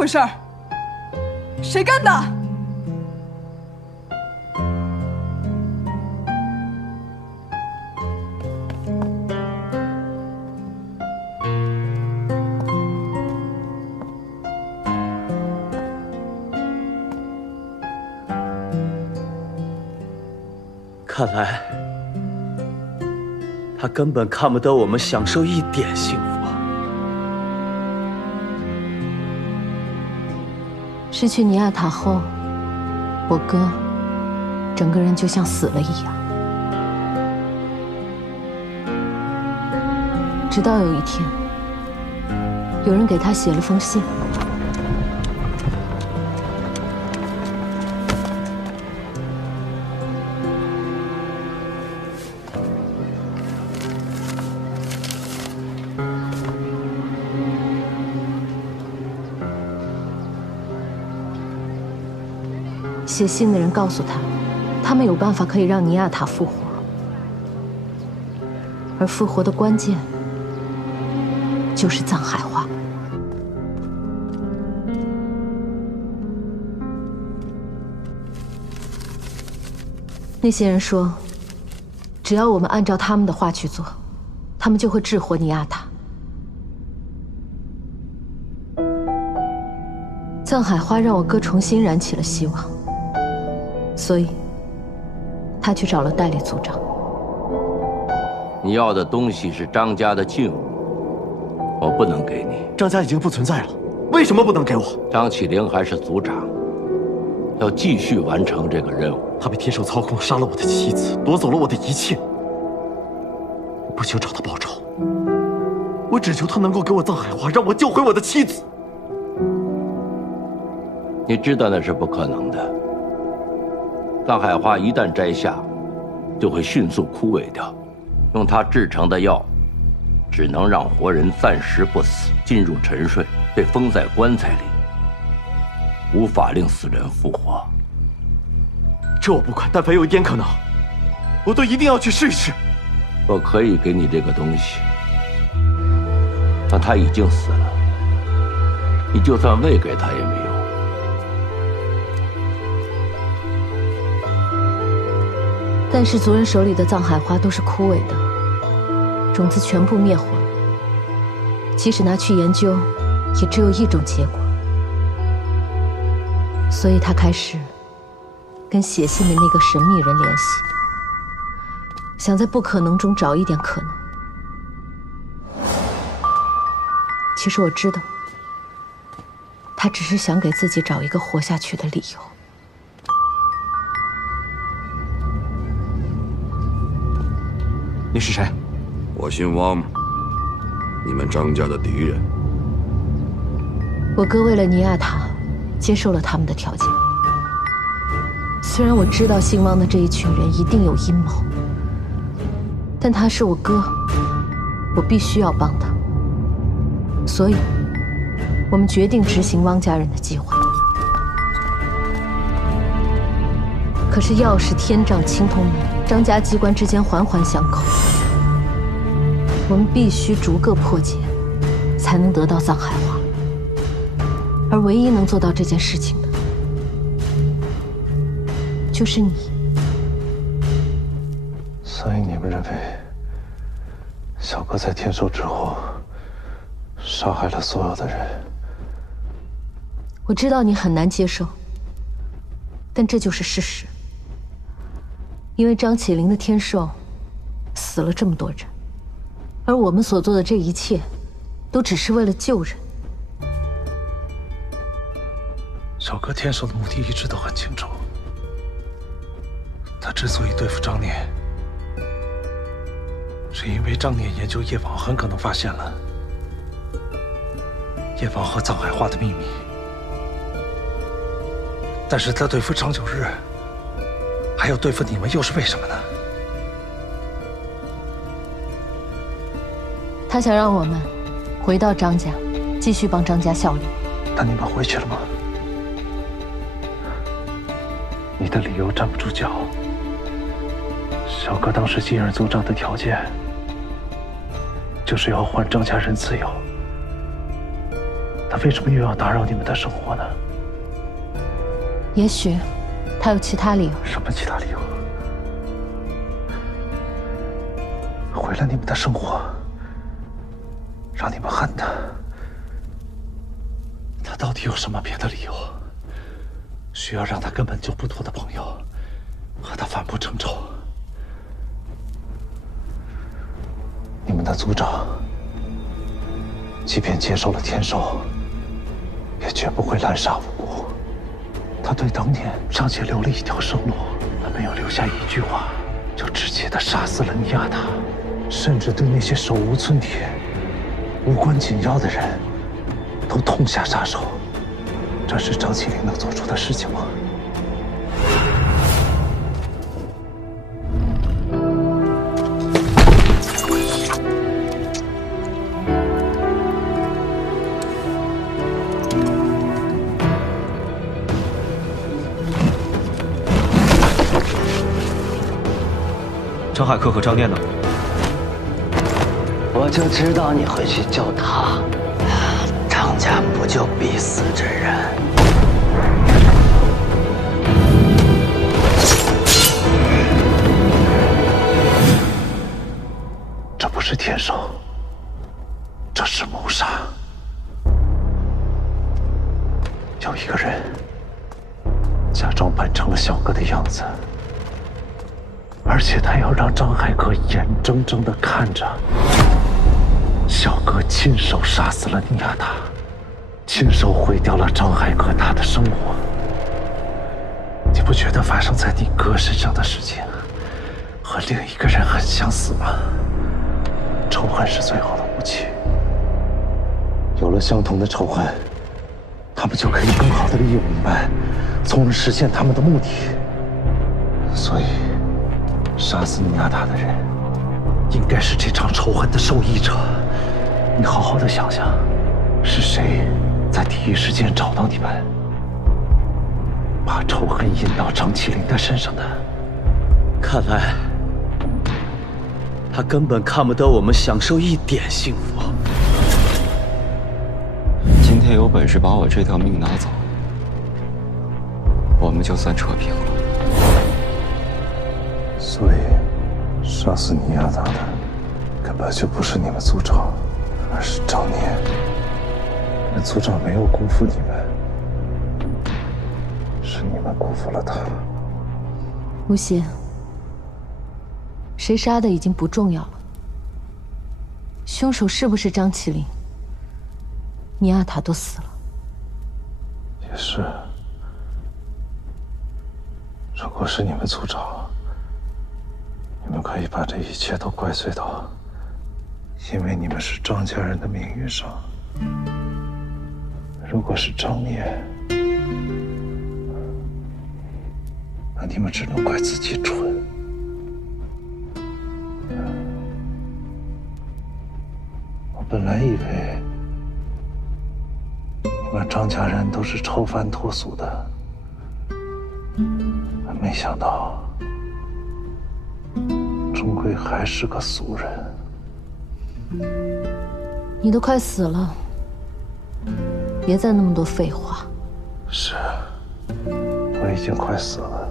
回事？谁干的？看来，他根本看不得我们享受一点幸福。失去尼亚塔后，我哥整个人就像死了一样。直到有一天，有人给他写了封信。写信的人告诉他，他们有办法可以让尼亚塔复活，而复活的关键就是藏海花。那些人说，只要我们按照他们的话去做，他们就会治活尼亚塔。藏海花让我哥重新燃起了希望。所以，他去找了代理族长。你要的东西是张家的禁物，我不能给你。张家已经不存在了，为什么不能给我？张启灵还是族长，要继续完成这个任务。他被天兽操控，杀了我的妻子，夺走了我的一切。我不求找他报仇，我只求他能够给我藏海花，让我救回我的妻子。你知道那是不可能的。藏海花一旦摘下，就会迅速枯萎掉。用它制成的药，只能让活人暂时不死，进入沉睡，被封在棺材里，无法令死人复活。这我不管，但凡有一点可能，我都一定要去试一试。我可以给你这个东西，但他已经死了，你就算喂给他也没用。但是族人手里的藏海花都是枯萎的，种子全部灭火了。即使拿去研究，也只有一种结果。所以他开始跟写信的那个神秘人联系，想在不可能中找一点可能。其实我知道，他只是想给自己找一个活下去的理由。你是谁？我姓汪，你们张家的敌人。我哥为了尼亚塔，接受了他们的条件。虽然我知道姓汪的这一群人一定有阴谋，但他是我哥，我必须要帮他。所以，我们决定执行汪家人的计划。可是钥匙天杖青铜门，张家机关之间环环相扣，我们必须逐个破解，才能得到藏海花。而唯一能做到这件事情的，就是你。所以你们认为，小哥在天兽之后，杀害了所有的人？我知道你很难接受，但这就是事实。因为张启灵的天兽死了这么多人，而我们所做的这一切，都只是为了救人。小哥天兽的目的一直都很清楚，他之所以对付张念，是因为张念研究叶王很可能发现了叶王和藏海花的秘密，但是他对付长久日，还要对付你们，又是为什么呢？他想让我们回到张家，继续帮张家效力。那你们回去了吗？你的理由站不住脚。小哥当时继任族长的条件，就是要还张家人自由。他为什么又要打扰你们的生活呢？也许他有其他理由。什么其他理由？毁了你们的生活，让你们恨他。他到底有什么别的理由，需要让他根本就不妥的朋友和他反目成仇？你们的族长，即便接受了天授，也绝不会滥杀无辜。他对当年尚且留了一条生路，他没有留下一句话，就直接的杀死了尼亚塔，甚至对那些手无寸铁、无关紧要的人都痛下杀手。这是张起灵能做出的事情吗？张海克和张念呢？我就知道你会去救他。张家不就必死之人？这不是天授，这是谋杀。有一个人假装扮成了小哥的样子，而且他要让张海克眼睁睁地看着小哥亲手杀死了尼亚塔，亲手毁掉了张海克他的生活。你不觉得发生在你哥身上的事情和另一个人很相似吗？仇恨是最好的武器，有了相同的仇恨，他们就可以更好地利用你们，从而实现他们的目的。所以杀死尼亚塔的人应该是这场仇恨的受益者。你好好的想想，是谁在第一时间找到你们，把仇恨引到张起灵的身上的？看来他根本看不得我们享受一点幸福。今天有本事把我这条命拿走，我们就算扯平了。所以杀死尼亚塔的根本就不是你们族长，而是张念。你们族长没有辜负你们，是你们辜负了他。无邪，谁杀的已经不重要了，凶手是不是张起灵，尼亚塔都死了。也是，如果是你们族长，你们可以把这一切都怪罪到因为你们是张家人的命运上。如果是张念，那你们只能怪自己蠢。我本来以为你们张家人都是超凡脱俗的，没想到终归还是个俗人。你都快死了，别再那么多废话。是，我已经快死了。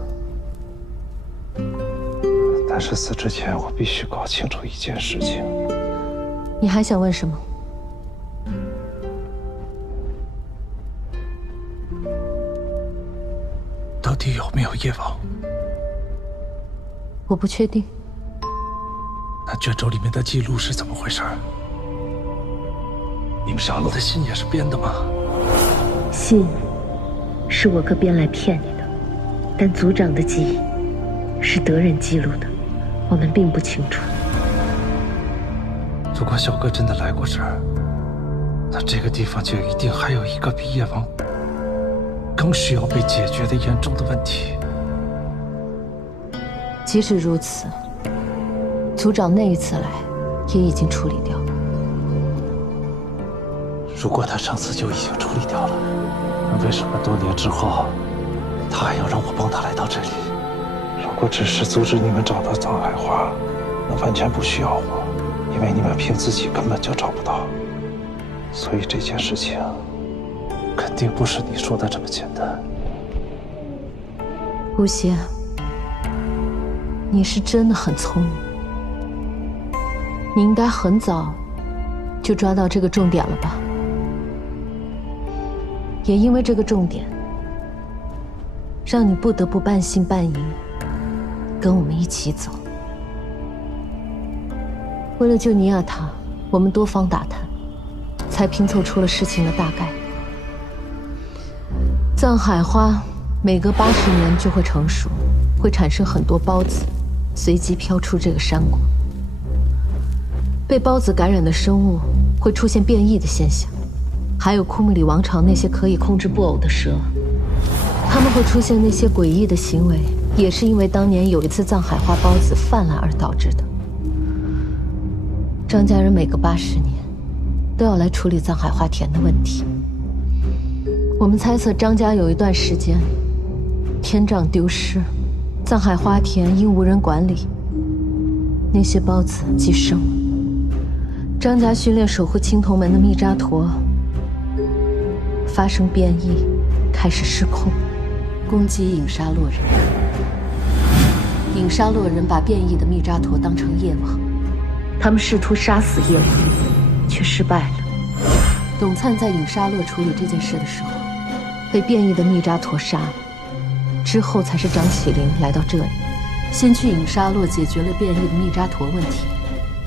但是死之前，我必须搞清楚一件事情。你还想问什么？到底有没有叶王？我不确定。那卷轴里面的记录是怎么回事？你们杀了的信也是编的吗？信是我哥编来骗你的，但族长的记忆是德人记录的，我们并不清楚。如果小哥真的来过这儿，那这个地方就一定还有一个比叶王更需要被解决的严重的问题。即使如此，族长那一次来也已经处理掉了。如果他上次就已经处理掉了，那为什么多年之后，他还要让我帮他来到这里？如果只是阻止你们找到藏海花，那完全不需要我，因为你们凭自己根本就找不到。所以这件事情，肯定不是你说的这么简单。吴邪，你是真的很聪明，你应该很早就抓到这个重点了吧？也因为这个重点，让你不得不半信半疑，跟我们一起走。为了救尼亚塔，我们多方打探，才拼凑出了事情的大概。藏海花每隔80年就会成熟，会产生很多孢子，随即飘出这个山谷。被孢子感染的生物会出现变异的现象，还有库木里王朝那些可以控制布偶的蛇，它们会出现那些诡异的行为，也是因为当年有一次藏海花孢子泛滥而导致的。张家人每隔80年都要来处理藏海花田的问题。我们猜测张家有一段时间天障丢失，藏海花田因无人管理，那些孢子寄生了。张家训练守护青铜门的密扎陀发生变异，开始失控，攻击影沙洛人。影沙洛人把变异的密扎陀当成夜王，他们试图杀死夜王，却失败了。董灿在影沙洛处理这件事的时候，被变异的密扎陀杀了。之后才是张起灵来到这里，先去影沙洛解决了变异的密扎陀问题，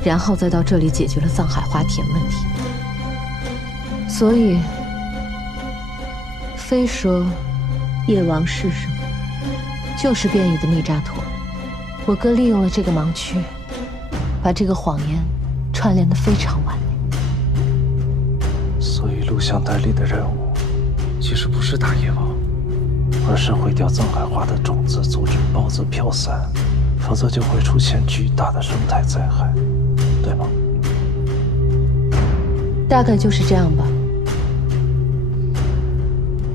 然后再到这里解决了藏海花田问题。所以，非说夜王是什么，就是变异的密扎陀。我哥利用了这个盲区，把这个谎言串联得非常完美。所以录像带里的任务，其实不是打夜王，而是毁掉藏海花的种子，阻止孢子飘散，否则就会出现巨大的生态灾害，对吗？大概就是这样吧，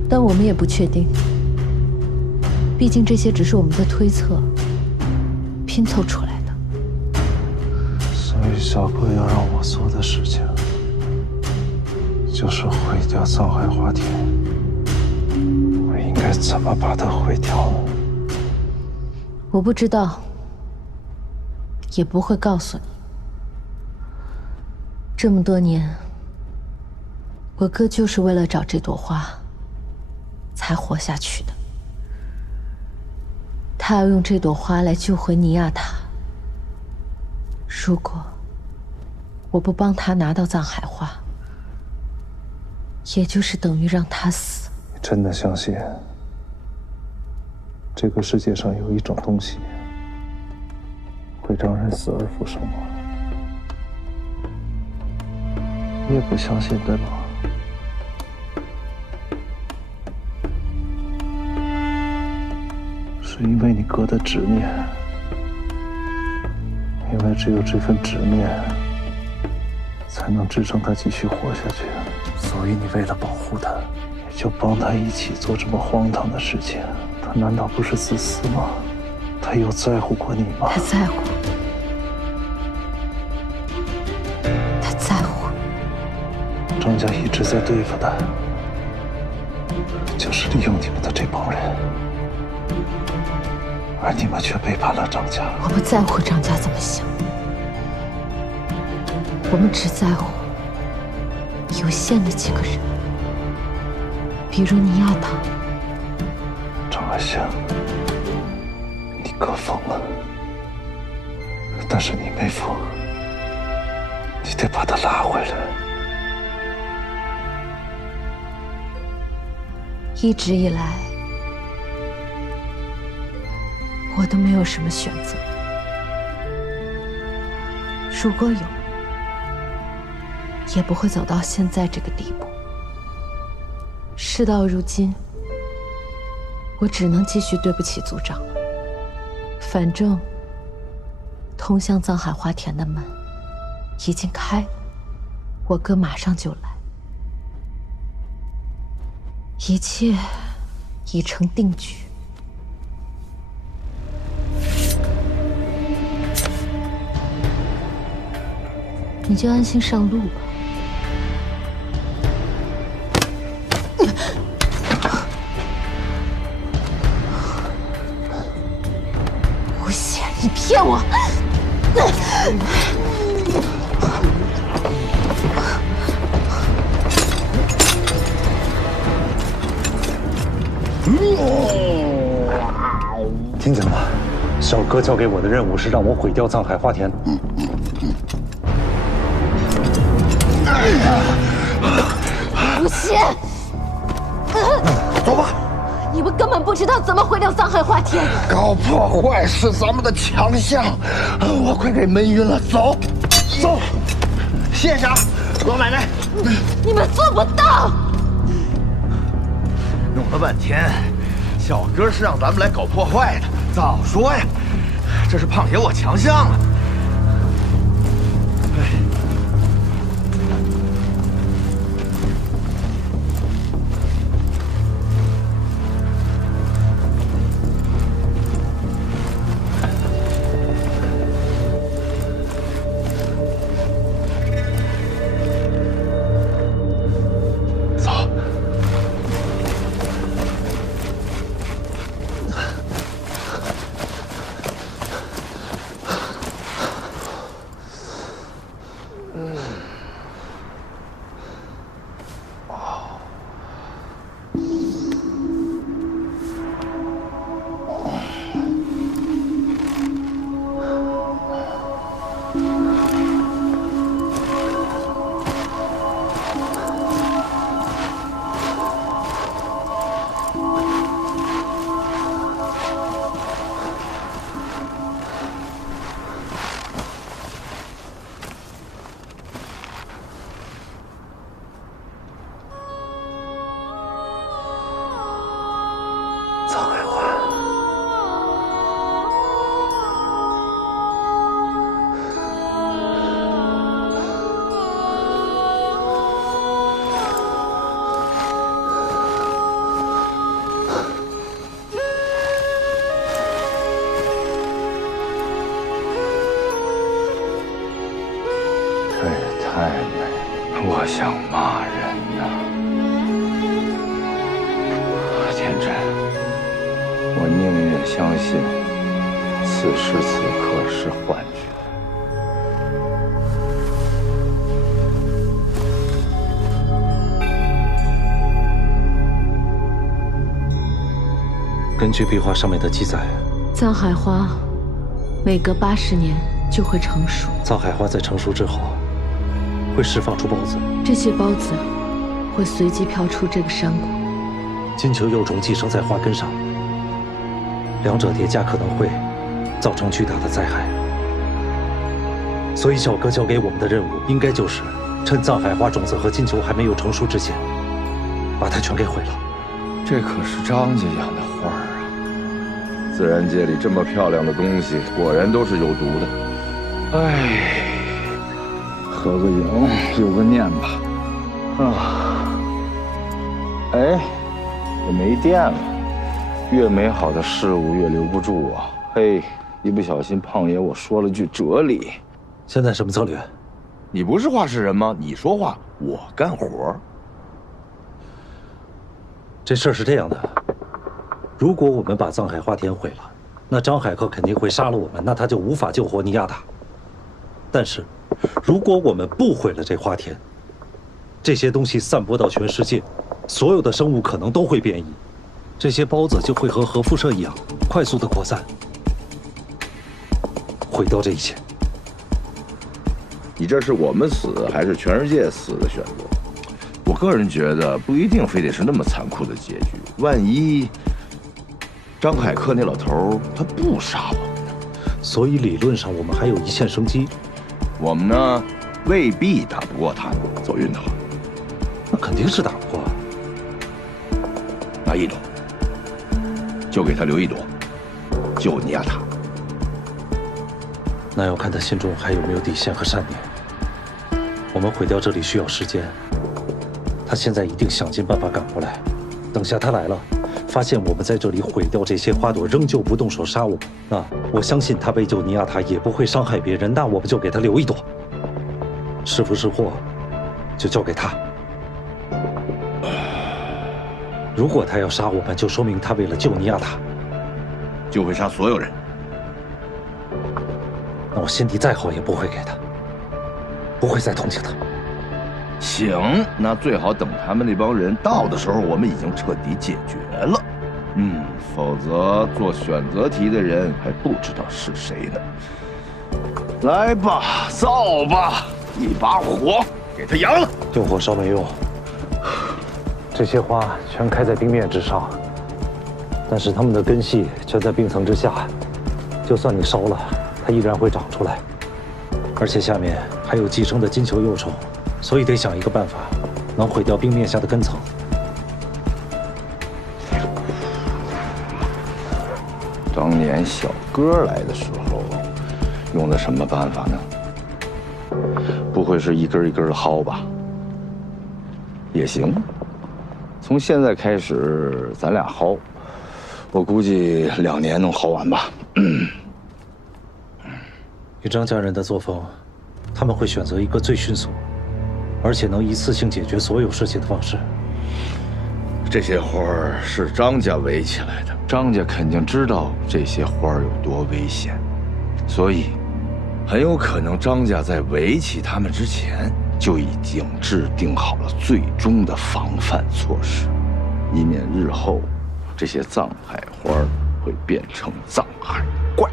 但我们也不确定，毕竟这些只是我们的推测，拼凑出来的。所以小哥要让我做的事情，就是毁掉藏海花田。我应该怎么把它毁掉呢？我不知道，也不会告诉你。这么多年，我哥就是为了找这朵花才活下去的。他要用这朵花来救回尼亚塔。如果我不帮他拿到藏海花，也就是等于让他死。你真的相信这个世界上有一种东西会让人死而复生吗？你也不相信，对吗？是因为你哥的执念，因为只有这份执念才能支撑他继续活下去，所以你为了保护他，也就帮他一起做这么荒唐的事情。他难道不是自私吗？他有在乎过你吗？他在乎，他在乎。张家一直在对付的，就是利用你们的这帮人，而你们却背叛了张家。我不在乎张家怎么想，我们只在乎有限的几个人，比如尼亚塔。张爱香，你哥疯了，但是你没疯，你得把他拉回来。一直以来，我都没有什么选择。如果有，也不会走到现在这个地步。事到如今，我只能继续对不起族长了。反正，通向藏海花田的门已经开了，我哥马上就来。一切已成定局。你就安心上路吧。骗我！听见了吗？小哥交给我的任务是让我毁掉藏海花田。不信！走吧。你们根本不知道怎么毁掉藏海花田。搞破坏是咱们的强项，我快给闷晕了。走，走。谢谢啊，老奶奶。你们做不到。弄了半天，小哥是让咱们来搞破坏的。早说呀，这是胖爷我强项啊。太美，我想骂人呐！天真，我宁愿相信此时此刻是幻觉。根据壁画上面的记载，藏海花每隔80年就会成熟。藏海花在成熟之后，会释放出孢子，这些孢子会随即飘出这个山谷。金球幼虫寄生在花根上，两者叠加可能会造成巨大的灾害。所以小哥交给我们的任务，应该就是趁藏海花种子和金球还没有成熟之前，把它全给毁了。这可是张家养的花儿啊！自然界里这么漂亮的东西，果然都是有毒的。唉，合个影，留个念吧。啊，哎，也没电了。越美好的事物越留不住啊！嘿，一不小心，胖爷我说了句哲理。现在什么策略？你不是话事人吗？你说话，我干活。这事儿是这样的，如果我们把藏海花田毁了，那张海克肯定会杀了我们，那他就无法救活尼亚塔。但是，如果我们不毁了这花田，这些东西散播到全世界，所有的生物可能都会变异，这些孢子就会和核辐射一样快速的扩散，毁掉这一切。你这是我们死还是全世界死的选择？我个人觉得不一定非得是那么残酷的结局。万一张海克那老头他不杀我们呢？所以理论上我们还有一线生机。我们呢，未必打不过他。走运的话，那肯定是打不过。拿1朵，就给他留1朵，救尼亚塔。那要看他心中还有没有底线和善念。我们毁掉这里需要时间。他现在一定想尽办法赶过来，等下他来了，发现我们在这里毁掉这些花朵，仍旧不动手杀我们，那我相信他为救尼亚塔也不会伤害别人，那我们就给他留1朵，是福是祸，就交给他。如果他要杀我们，就说明他为了救尼亚塔，就会杀所有人。那我心地再好也不会给他，不会再同情他。行，那最好等他们那帮人到的时候，我们已经彻底解决了。否则做选择题的人还不知道是谁呢。来吧，造吧，一把火给他扬了。用火烧没用，这些花全开在冰面之上，但是它们的根系全在冰层之下，就算你烧了，它依然会长出来，而且下面还有寄生的金球幼虫，所以得想一个办法，能毁掉冰面下的根层。当年小哥来的时候，用的什么办法呢？不会是一根一根的薅吧？也行，从现在开始咱俩薅，我估计2年能薅完吧。以张家人的作风，他们会选择一个最迅速，而且能一次性解决所有事情的方式。这些花儿是张家围起来的，张家肯定知道这些花儿有多危险，所以很有可能张家在围起他们之前就已经制定好了最终的防范措施，以免日后这些藏海花会变成藏海怪。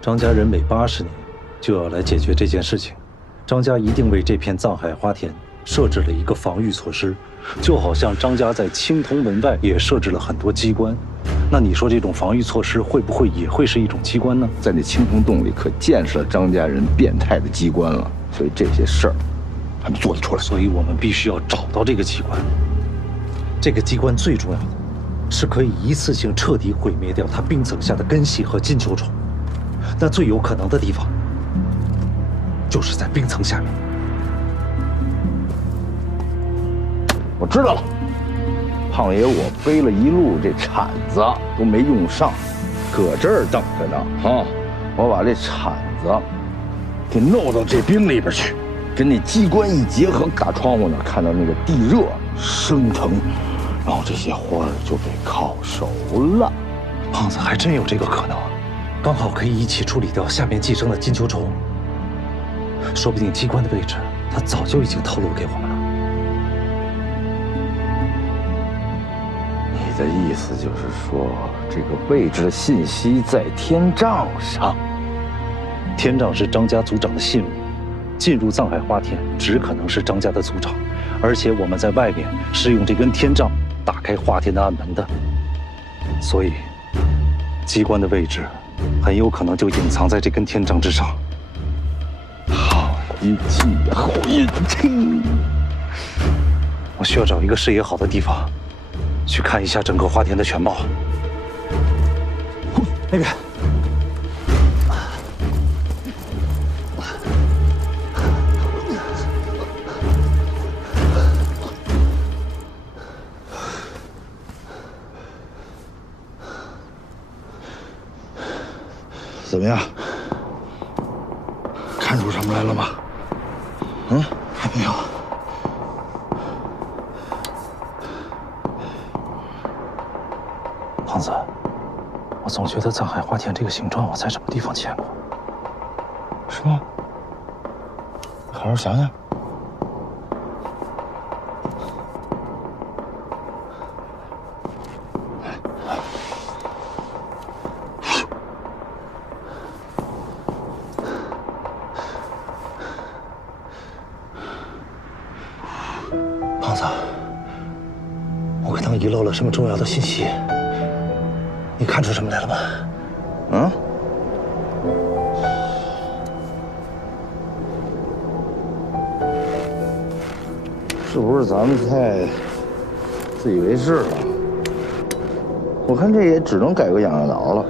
张家人每80年就要来解决这件事情，张家一定为这片藏海花田设置了一个防御措施，就好像张家在青铜门外也设置了很多机关。那你说这种防御措施会不会也会是一种机关呢？在那青铜洞里可见识了张家人变态的机关了，所以这些事儿还没做得出来。所以我们必须要找到这个机关。这个机关最重要的是可以一次性彻底毁灭掉它冰层下的根系和金球虫。那最有可能的地方就是在冰层下面。我知道了，胖爷，我背了一路这铲子都没用上，搁这儿等着呢啊！我把这铲子给弄到这冰里边去，跟那机关一结合，大窗户那儿看到那个地热升腾，然后这些花儿就被烤熟了。胖子还真有这个可能，刚好可以一起处理掉下面寄生的金球虫。说不定机关的位置他早就已经透露给我们了。你的意思就是说，这个位置的信息在天杖上？天杖是张家族长的信物，进入藏海花田只可能是张家的族长，而且我们在外面是用这根天杖打开花田的暗门的，所以机关的位置很有可能就隐藏在这根天杖之上。好运气，好运气！我需要找一个视野好的地方，去看一下整个花田的全貌。那边。怎么样？看出什么来了吗？还没有。胖子，我总觉得藏海花田这个形状我在什么地方见过。是吗？好好想想。胖子，我可能遗漏了什么重要的信息？你看出什么来了吗？是不是咱们太自以为是了？我看这也只能改个痒痒挠了。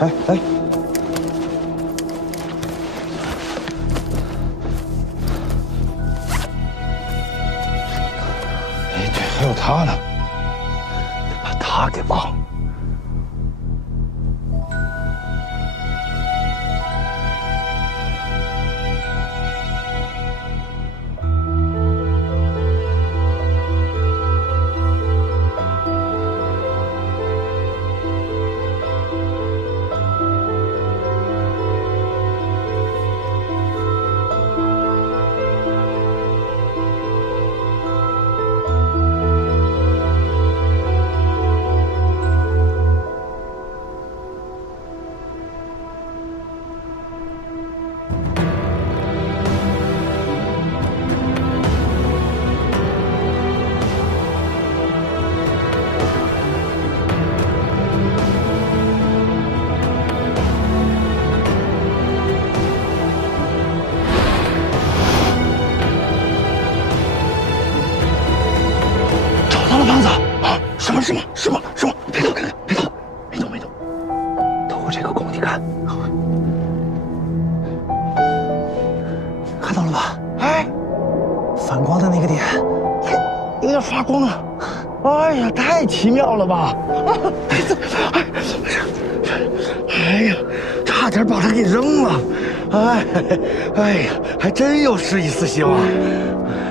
哎！哎，对，还有他呢，得把他给忘了。发光啊！哎呀，太奇妙了吧！哎呀，差点把它给扔了！哎呀，还真有失一丝希望。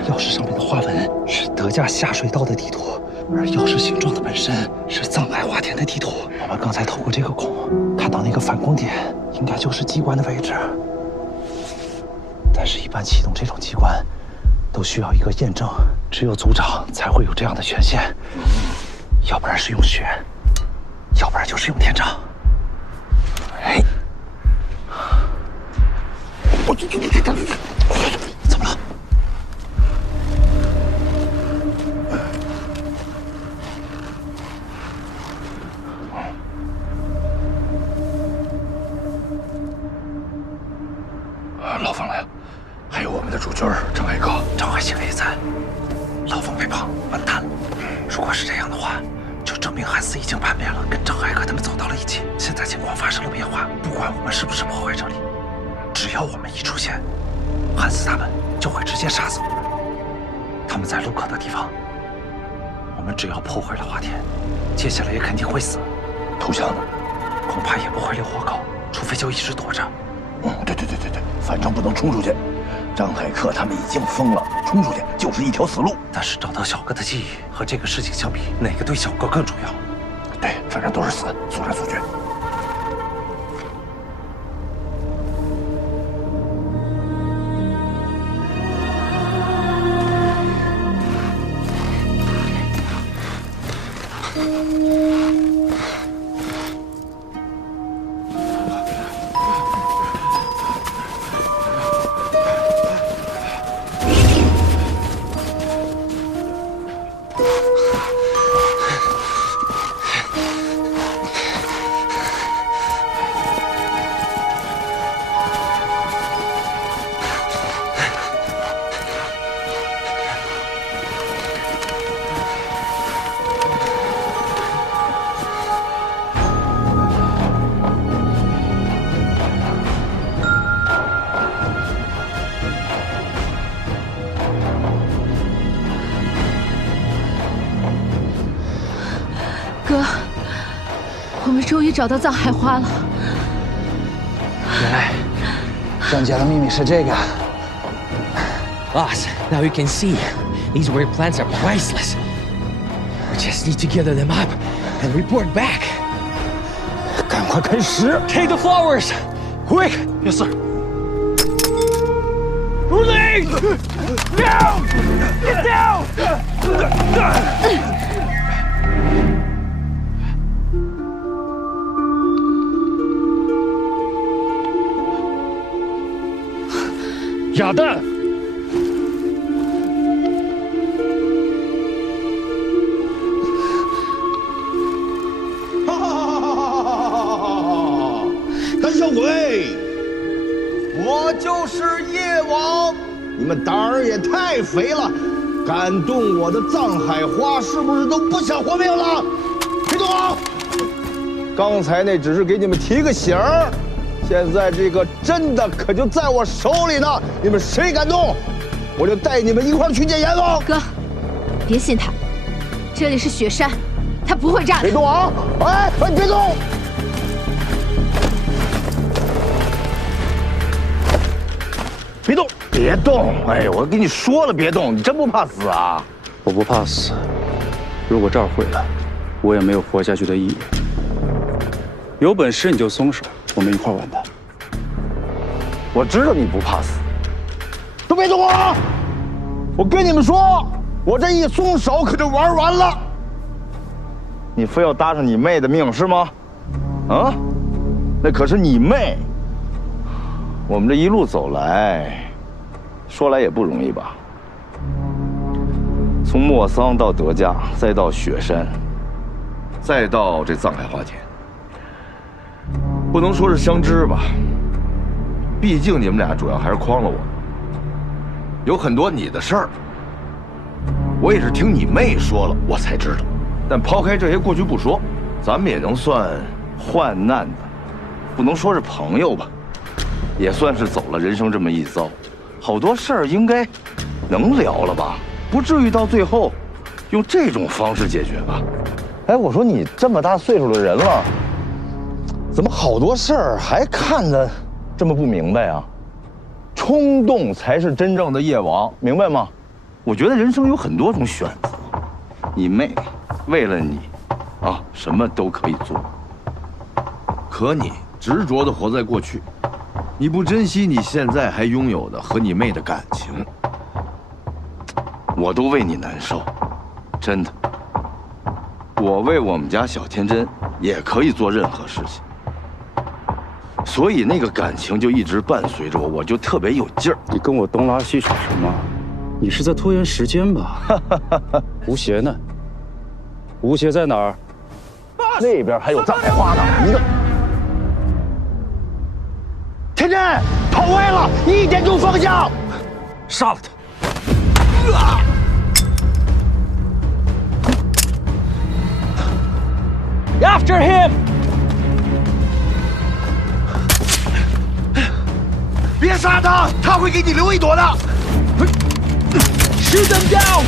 钥匙上面的花纹是德驾下水道的地图，而钥匙形状的本身是藏海花田的地图。我们刚才透过这个孔看到那个反光点，应该就是机关的位置。但是，一般启动这种机关都需要一个验证，只有组长才会有这样的权限。要不然是用血，要不然就是用天杖。哎，怎么了？老冯来了，还有我们的主角张海哥、张海星也在。老冯被绑，完蛋了。如果是这样的话，就证明汉斯已经叛变了，跟张海和他们走到了一起。现在情况发生了变化，不管我们是不是破坏这里，只要我们一出现，汉斯他们就会直接杀死我们。他们在路口的地方，我们只要破坏了花田，接下来也肯定会死。投降呢？恐怕也不会留活口，除非就一直躲着。对，反正不能冲出去。张海克他们已经疯了，冲出去就是一条死路。但是找到小哥的记忆和这个事情相比，哪个对小哥更重要？对，反正都是死，速战速决。哥，我们终于找到藏海花了。原来，张家的秘密是这个。Boss, now you can see these weird plants are priceless. We just need to gather them up and report back. 赶快开始 Take the flowers, quick! Yes, sir. Release! Down! Get down! 哑弹！胆小鬼，我就是夜王！你们胆儿也太肥了，敢动我的藏海花，是不是都不想活命了？别动啊！刚才那只是给你们提个醒儿。现在这个真的可就在我手里呢！你们谁敢动，我就带你们一块儿去见阎王。哥，别信他，这里是雪山，他不会炸的。别动啊！哎，别动！别动！别动！哎，我跟你说了，别动！你真不怕死啊？我不怕死，如果这儿毁了，我也没有活下去的意义。有本事你就松手，我们一块完蛋。我知道你不怕死，都别动啊！我跟你们说，我这一松手可就玩完了。你非要搭上你妹的命是吗？啊，那可是你妹。我们这一路走来，说来也不容易吧？从莫桑到德加，再到雪山，再到这藏海花田，不能说是相知吧，毕竟你们俩主要还是诓了我，有很多你的事儿，我也是听你妹说了我才知道。但抛开这些过去不说，咱们也能算患难的，不能说是朋友吧，也算是走了人生这么一遭，好多事儿应该能聊了吧，不至于到最后用这种方式解决吧。哎，我说你这么大岁数的人了，怎么好多事儿还看得这么不明白啊？冲动才是真正的夜王，明白吗？我觉得人生有很多种选择，你妹为了你，啊，什么都可以做。可你执着地活在过去，你不珍惜你现在还拥有的和你妹的感情，我都为你难受，真的。我为我们家小天真也可以做任何事情，所以那个感情就一直伴随着我，我就特别有劲儿。你跟我东拉西扯什么？你是在拖延时间吧？吴邪呢？吴邪在哪儿？那边还有藏海花呢，一个。天真跑歪了，1.9方向，杀了他！After him! 别杀他，他会给你留一朵的。Shoot them down!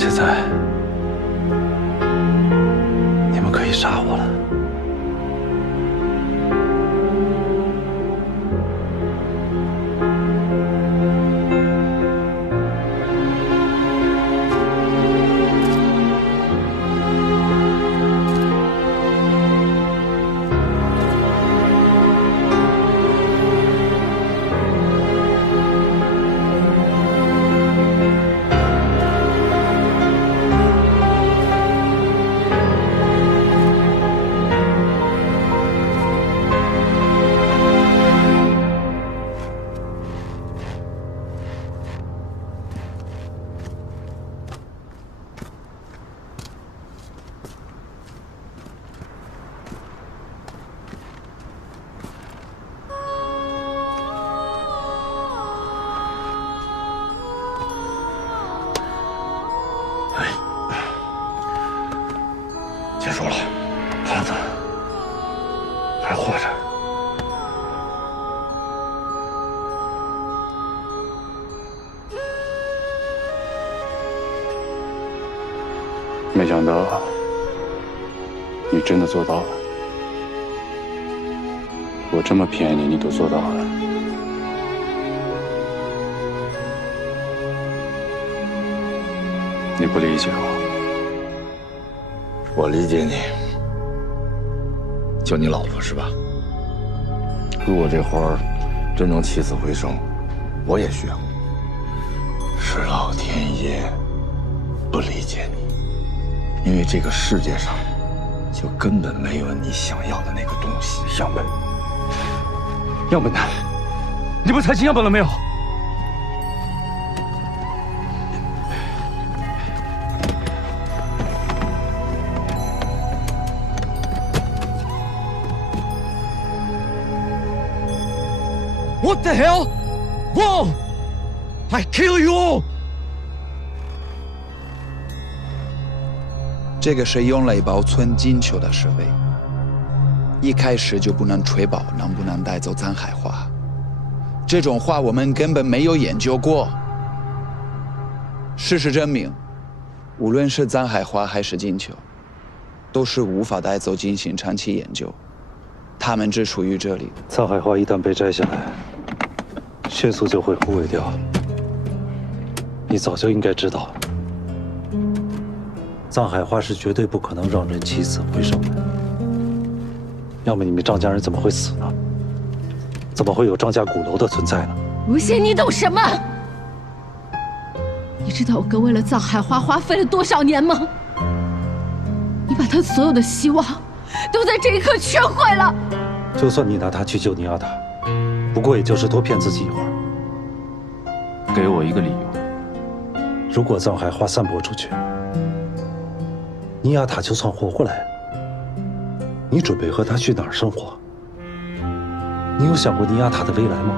现在，你们可以杀我了。结束了，房子还活着。没想到你真的做到了，我这么骗你，你都做到了。你不理解我。我理解你，救你老婆是吧？如果这花儿真能起死回生，我也需要。是老天爷不理解你，因为这个世界上就根本没有你想要的那个东西。样本，样本呢？你不采集样本了没有？What the hell? Whoa! I kill you all! 这个是用来保存金球的设备，一开始就不能确保能不能带走藏海花。这种花我们根本没有研究过。事实证明，无论是藏海花还是金球，都是无法带走进行长期研究。它们只属于这里。藏海花一旦被摘下来，迅速就会枯萎掉。你早就应该知道，藏海花是绝对不可能让人起死回生的。要么你们张家人怎么会死呢？怎么会有张家鼓楼的存在呢？吴昕，你懂什么？你知道我哥为了藏海花花费了多少年吗？你把他所有的希望都在这一刻全毁了。就算你拿他去救尼亚塔，不过也就是多骗自己一会儿。给我一个理由。如果藏海花散播出去，尼亚塔就算活过来，你准备和他去哪儿生活？你有想过尼亚塔的未来吗？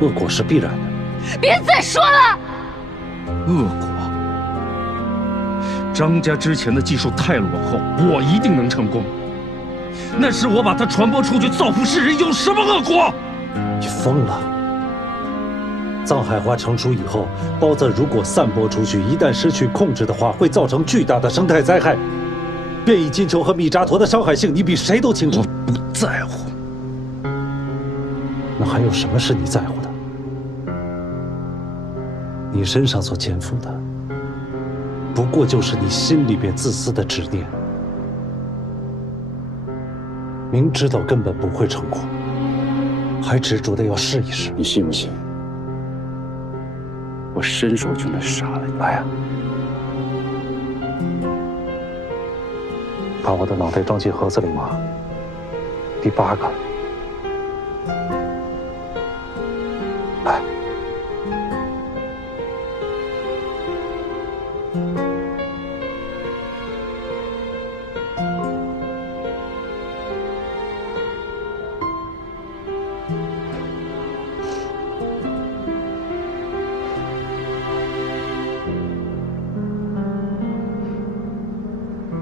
恶果是必然的。别再说了！恶果？张家之前的技术太落后，我一定能成功。那时我把它传播出去，造福世人，有什么恶果？你疯了！藏海花成熟以后，孢子如果散播出去，一旦失去控制的话，会造成巨大的生态灾害。变异金球和密扎陀的伤害性，你比谁都清楚。我不在乎。那还有什么是你在乎的？你身上所肩负的，不过就是你心里边自私的执念。明知道根本不会成功，还执着的要试一试。你信不信？我伸手就能杀了你！来呀，把我的脑袋装进盒子里吗？第8个。来。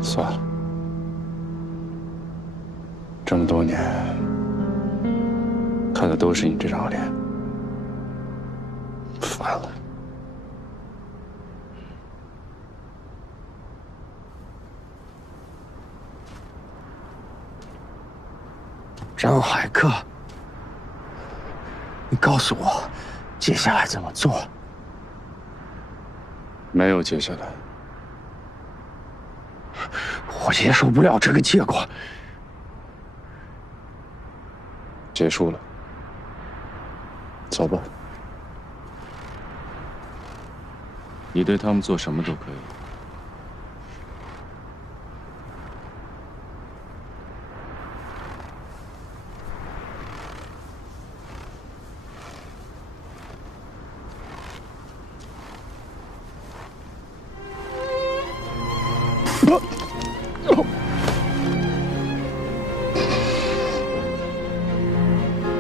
算了，这么多年看的都是你这张脸，烦了。张海克，你告诉我，接下来怎么做？没有接下来。我接受不了这个结果。结束了，走吧。你对他们做什么都可以。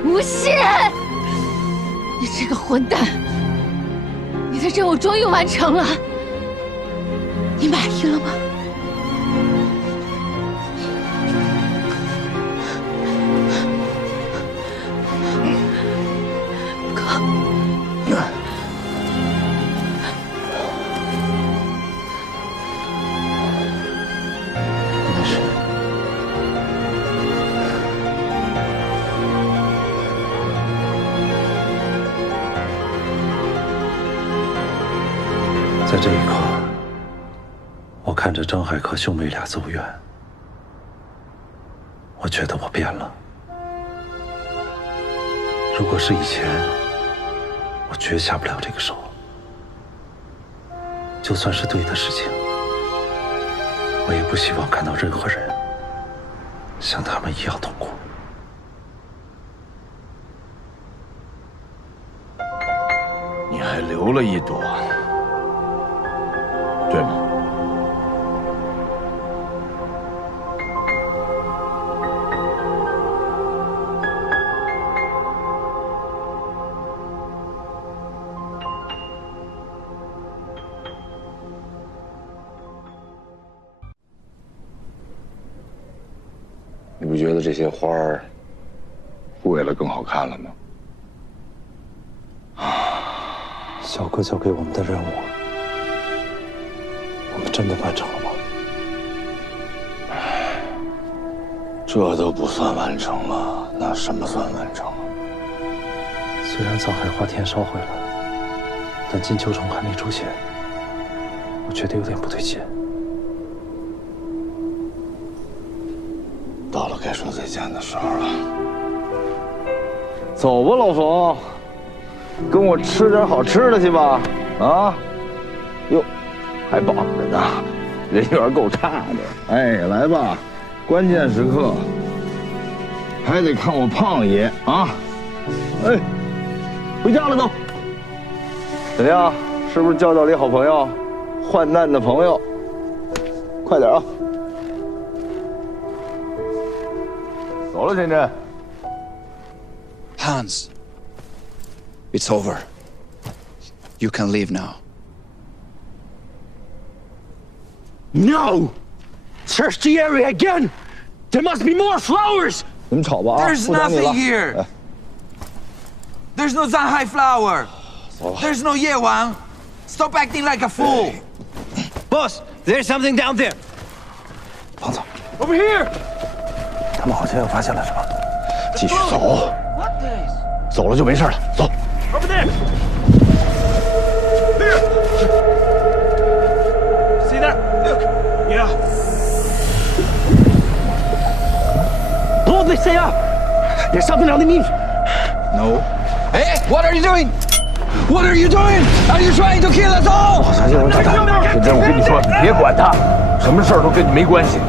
无锡人，你这个混蛋！你的任务终于完成了，你满意了吗？哥，没事。在这一刻，我看着张海克兄妹俩走远，我觉得我变了。如果是以前，我绝下不了这个手。就算是对的事情，我也不希望看到任何人像他们一样痛苦。你还留了一朵，对吗？你不觉得这些花儿为了更好看了吗？小哥交给我们的任务，我们真的完成了吗？这都不算完成了，那什么算完成了？虽然藏海花田烧毁了，但金秋虫还没出现，我觉得有点不对劲。到了该说再见的时候了。走吧，老冯，跟我吃点好吃的去吧。啊，哟，还绑着呢，人缘够差的。哎，来吧，关键时刻还得看我胖爷啊！哎，回家了都。怎么样？是不是交到了一好朋友，患难的朋友？快点啊！走了，田震。Hans, it's over. You can leave now. No! Search the area again! There must be more flowers! 你们吵吧啊！ There's 不打你了。 nothing here. There's no Zanhai flower. There's no Ye Wang. Stop acting like a fool. Boss, there's something down there. 胖子 Over here! 他们好像又发现了什么。继续走，走了就没事了。走。 Over there! There! See that? Look! Yeah. Blow this thing up! There's something underneath! No. Hey, what are you doing? What are you doing? Are you trying to kill us all? 好像有人捣蛋。田震，我跟你说，你别管他，什么事儿都跟你没关系。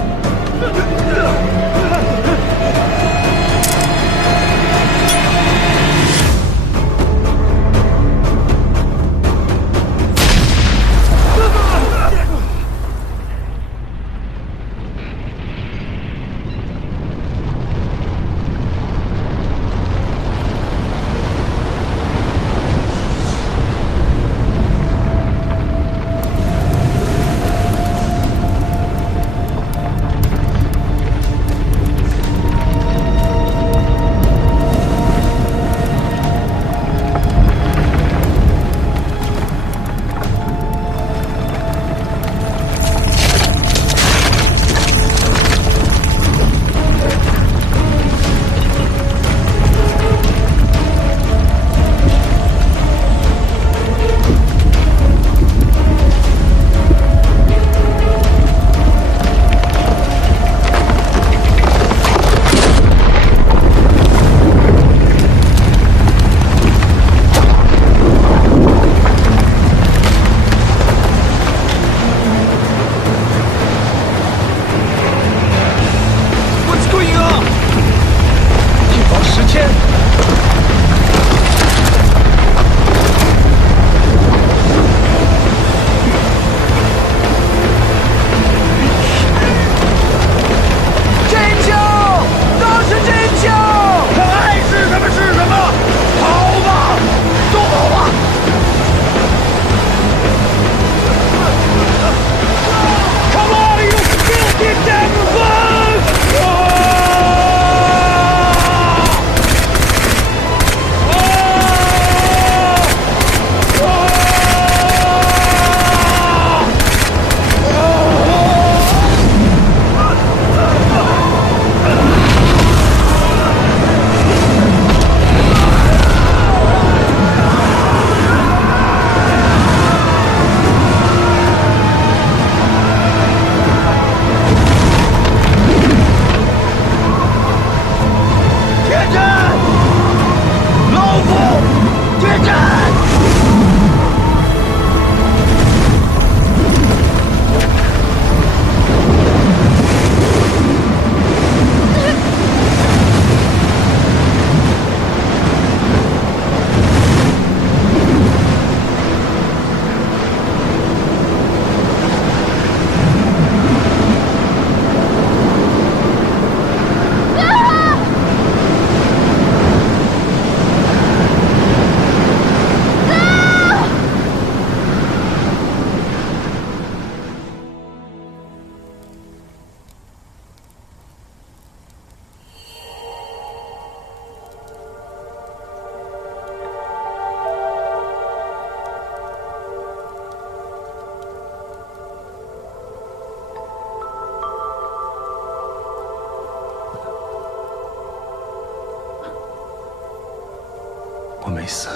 没死，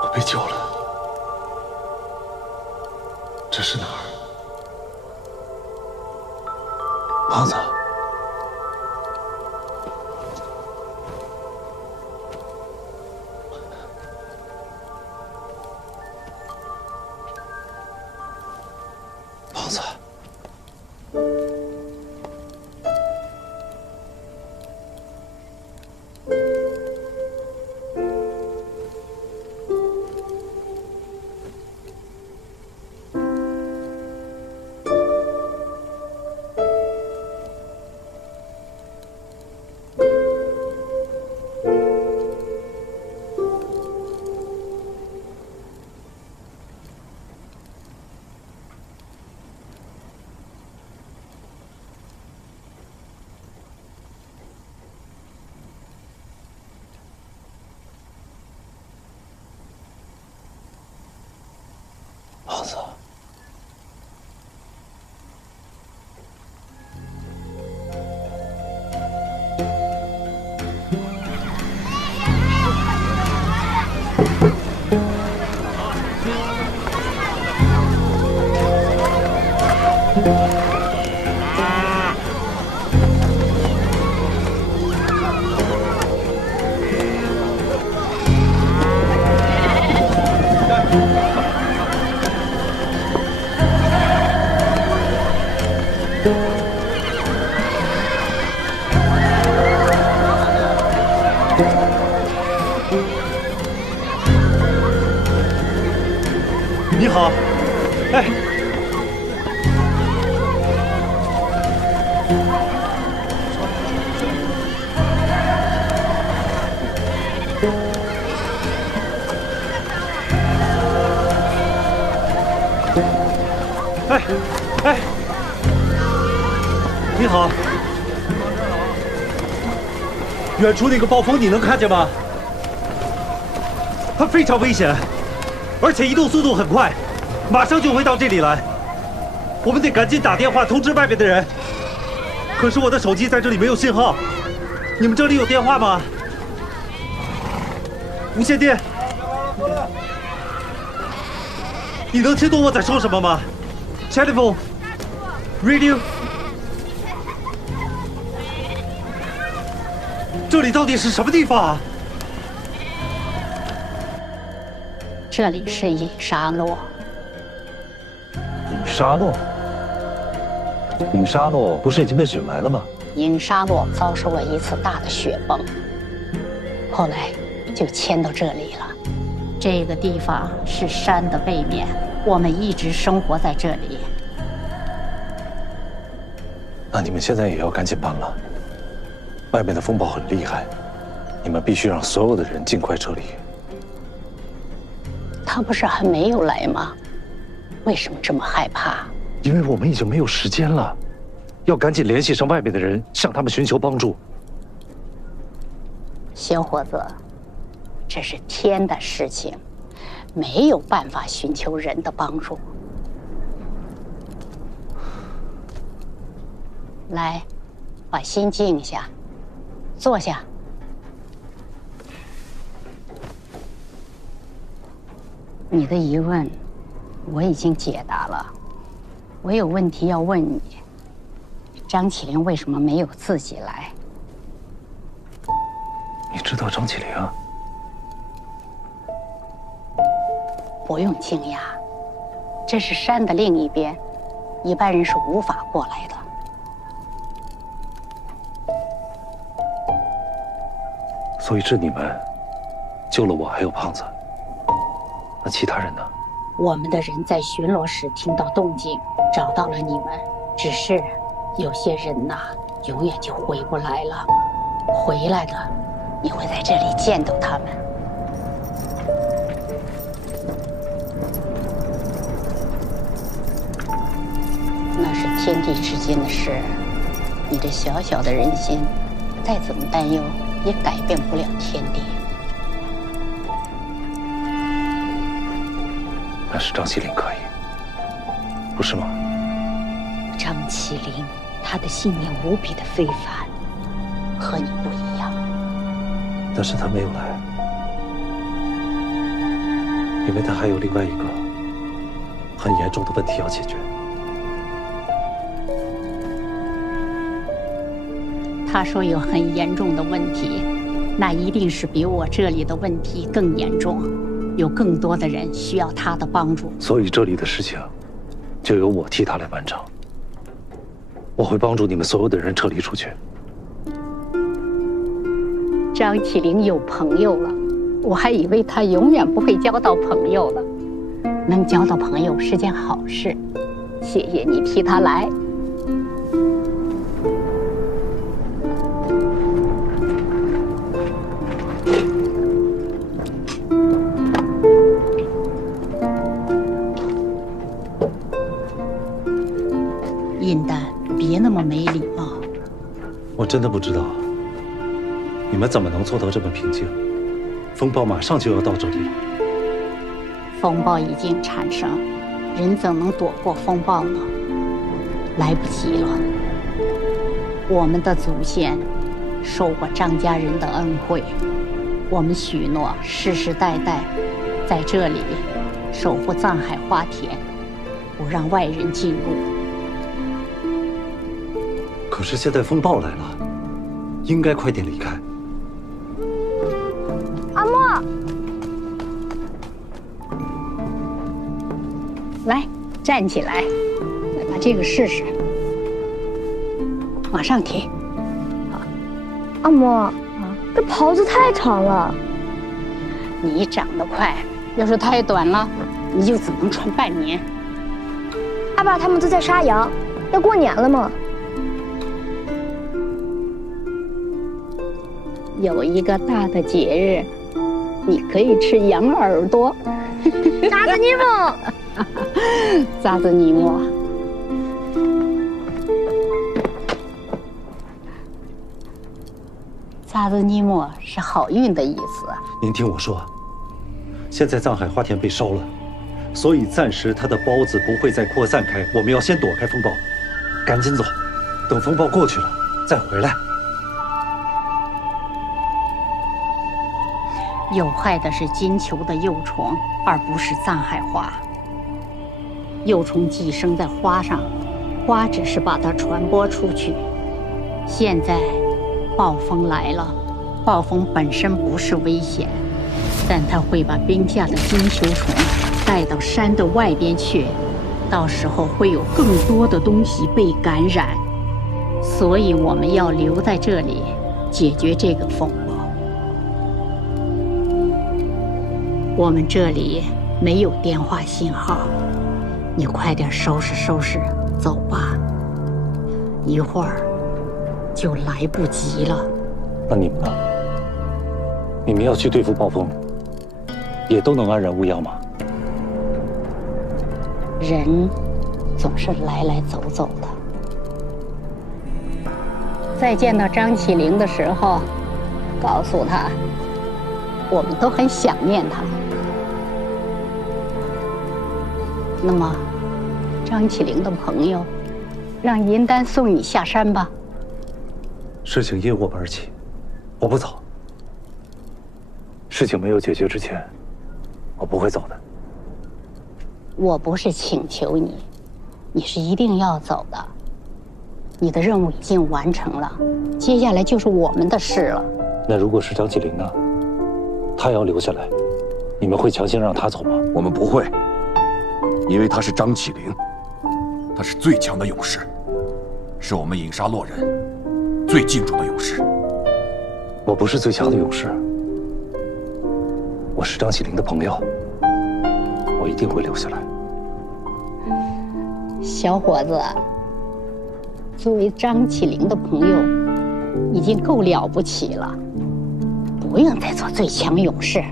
我被救了。这是哪儿？胖子，胖子。 胖子，你好，哎，哎，你好，远处那个暴风你能看见吗？它非常危险。 而且移动速度很快，马上就会到这里来。我们得赶紧打电话通知外面的人。可是我的手机在这里没有信号，你们这里有电话吗？无线电。你能听懂我在说什么吗 ？Telephone, radio。这里到底是什么地方啊？ 这里是隐沙洛。隐沙洛？隐沙洛不是已经被雪埋了吗？隐沙洛遭受了一次大的雪崩，后来就迁到这里了。这个地方是山的背面，我们一直生活在这里。那你们现在也要赶紧搬了。外面的风暴很厉害，你们必须让所有的人尽快撤离。 他不是还没有来吗？为什么这么害怕？因为我们已经没有时间了，要赶紧联系上外面的人，向他们寻求帮助。小伙子，这是天的事情，没有办法寻求人的帮助。来，把心静下，坐下。 你的疑问，我已经解答了。我有问题要问你：张起灵为什么没有自己来？你知道张起灵？不用惊讶，这是山的另一边，一般人是无法过来的。所以是你们救了我，还有胖子。 那其他人呢？我们的人在巡逻时听到动静，找到了你们。只是有些人呐，永远就回不来了。回来了，你会在这里见到他们。那是天地之间的事，你这小小的人心，再怎么担忧，也改变不了天地。 但是张起灵可以，不是吗？张起灵，他的信念无比的非凡，和你不一样。但是他没有来。因为他还有另外一个很严重的问题要解决。他说有很严重的问题，那一定是比我这里的问题更严重，有更多的人需要他的帮助。所以这里的事情就由我替他来完成。我会帮助你们所有的人撤离出去。张起灵有朋友了，我还以为他永远不会交到朋友了。能交到朋友是件好事，谢谢你替他来。印丹，别那么没礼貌。我真的不知道你们怎么能做到这么平静。风暴马上就要到这里了。风暴已经产生，人怎能躲过风暴呢？来不及了。我们的祖先受过张家人的恩惠，我们许诺世世代代在这里守护藏海花田，不让外人进入。可是现在风暴来了，应该快点离开。阿莫，来，站起来，来把这个试试，往上提。阿嬷，这袍子太长了。你长得快，要是太短了，你就只能穿半年。阿爸他们都在杀羊，要过年了吗？有一个大的节日，你可以吃羊耳朵。扎子尼莫，扎子尼莫。扎子尼莫是好运的意思。您听我说，现在藏海花田被烧了，所以暂时它的孢子不会再扩散开。我们要先躲开风暴，赶紧走，等风暴过去了再回来。有害的是金球的幼虫，而不是藏海花。幼虫寄生在花上，花只是把它传播出去。现在暴风来了，暴风本身不是危险，但它会把冰下的金球虫带到山的外边去，到时候会有更多的东西被感染，所以我们要留在这里解决这个风暴。我们这里没有电话信号，你快点收拾收拾，走吧，一会儿就来不及了。那你们呢？你们要去对付暴风，也都能安然无恙吗？人总是来来走走的。再见到张起灵的时候，告诉他，我们都很想念他。那么，张起灵的朋友，让银丹送你下山吧。事情因我们而起，我不走。事情没有解决之前，我不会走的。我不是请求你，你是一定要走的。你的任务已经完成了，接下来就是我们的事了。那如果是张起灵呢？他要留下来，你们会强行让他走吗？我们不会，因为他是张起灵，他是最强的勇士，是我们影沙洛人最敬重的勇士。我不是最强的勇士，我是张起灵的朋友，我一定会留下来。小伙子，作为张起灵的朋友，已经够了不起了，不用再做最强勇士，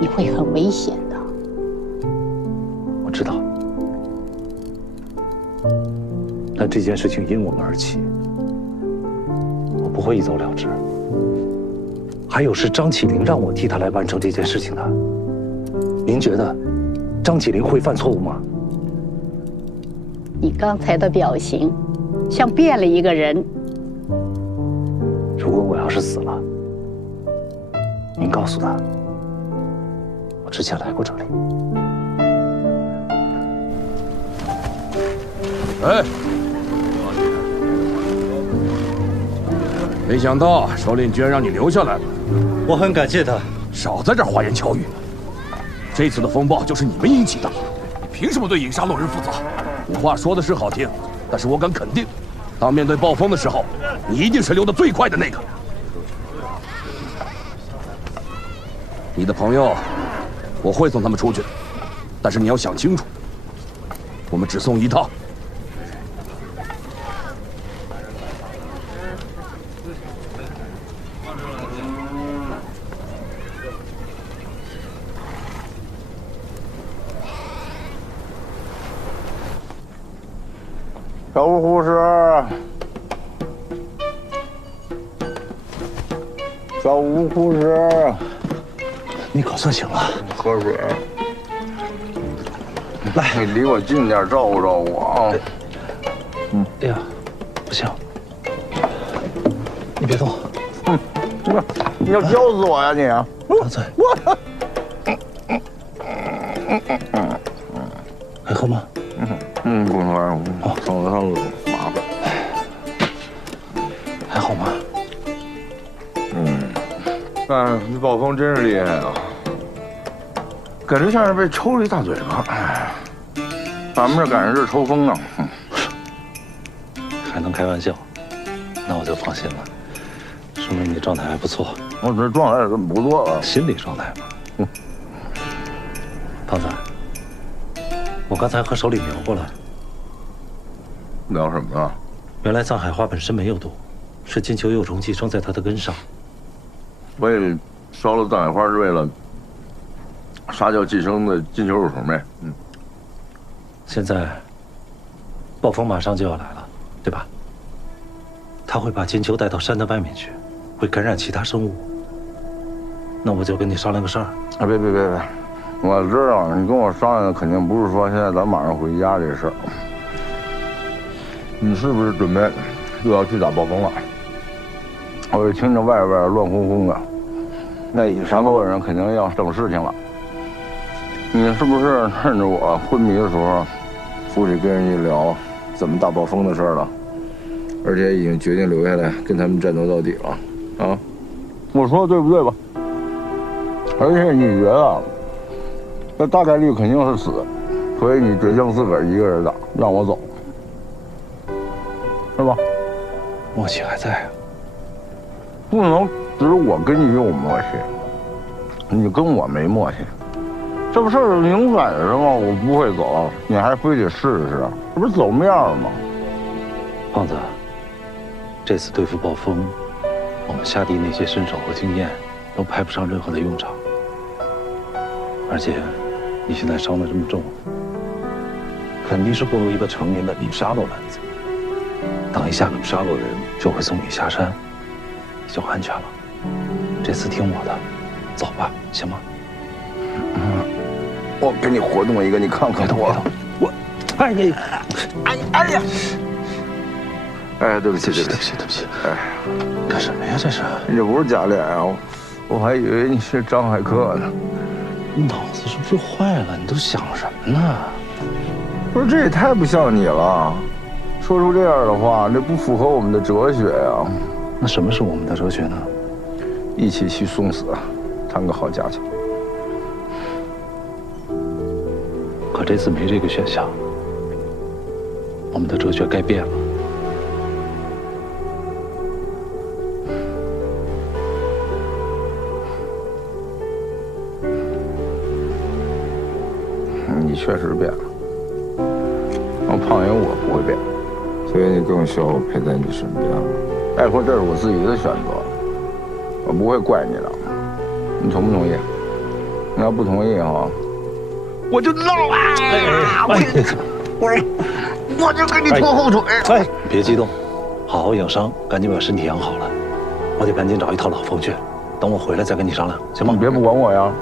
你会很危险的。我知道，但这件事情因我们而起，我不会一走了之。还有是张起灵让我替他来完成这件事情的，您觉得张起灵会犯错误吗？你刚才的表情，像变了一个人。如果我要是死了，您告诉他，我之前来过这里。哎，没想到首领居然让你留下来了，我很感谢他。少在这花言巧语了。这次的风暴就是你们引起的，你凭什么对引杀路人负责？古话说的是好听，但是我敢肯定，当面对暴风的时候，你一定是溜得最快的那个。你的朋友，我会送他们出去的，但是你要想清楚，我们只送一趟。小吴护士，小吴护士，你可算醒了。喝水。来，你离我近点，照顾照顾啊。哎呀，不行，你别动。你要浇死我呀你！张嘴。还喝吗？不喝，省得上麻烦。还好吗？但这暴风真是厉害啊，感觉像是被抽了一大嘴巴。咱们这赶上是抽风呢。还能开玩笑，那我就放心了，说明你状态还不错。我这状态真不错啊，心理状态嘛。胖子，我刚才和首领聊过了。聊什么啊？原来藏海花本身没有毒，是金球幼虫寄生在它的根上。我也烧了藏海花是为了杀掉寄生的金球幼虫呗。现在暴风马上就要来了，对吧？它会把金球带到山的外面去，会感染其他生物。那我就跟你商量个事儿。啊，别，我知道你跟我商量的肯定不是说现在咱马上回家这事儿。你是不是准备又要去打暴风了？我一听着外边乱哄哄的，那以上所有人肯定要整事情了。你是不是趁着我昏迷的时候，出去跟人一聊怎么打暴风的事儿了？而且已经决定留下来跟他们战斗到底了，啊？我说对不对吧？而且你觉得，那大概率肯定是死，所以你决定自个儿一个人打，让我走。是吧？默契还在啊，不能只我跟你有默契，你跟我没默契，这不是明摆着吗？我不会走，你还非得试试，这不是走面吗？胖子，这次对付暴风，我们下地那些身手和经验都派不上任何的用场，而且你现在伤得这么重，肯定是不如一个成年的比沙漏篮子。等一下比沙漏人就会送你下山，你就安全了。这次听我的，走吧，行吗？我给你活动一个，你看看我。我，哎呀，哎呀，哎，对不起，对不起，对不起。哎，干什么呀？这是？你这不是假脸啊！我还以为你是张海克呢。你脑子是不是坏了？你都想什么呢？不是，这也太不像你了。说出这样的话，这不符合我们的哲学呀。那什么是我们的哲学呢？一起去送死，谈个好价钱。可这次没这个选项，我们的哲学该变了。你确实变了，让胖爷我不会变。所以你更需要我陪在你身边了。再说这是我自己的选择，我不会怪你的。你同不同意？你要不同意哈，我就闹啊！我就给你拖后腿。哎，别激动，好好养伤，赶紧把身体养好了。我得赶紧找一套老风去，等我回来再跟你商量，行吗？你别不管我呀。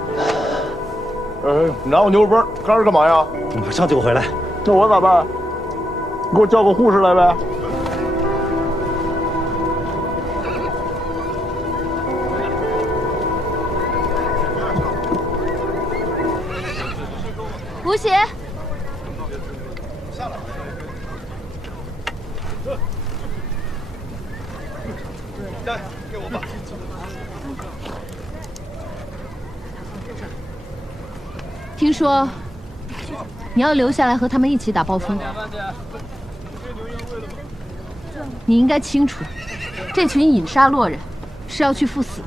你拿我牛肉干干是干嘛呀？马上就回来。那我咋办？你给我叫个护士来呗。吴邪，来，给我吧。听说你要留下来和他们一起打暴风。你应该清楚，这群引杀洛人是要去赴死的，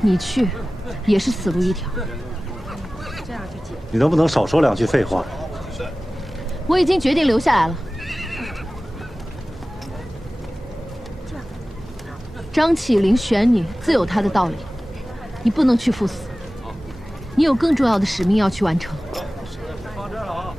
你去也是死路一条。你能不能少说两句废话？我已经决定留下来了。张起灵选女自有她的道理，你不能去赴死，你有更重要的使命要去完成。放这儿了啊！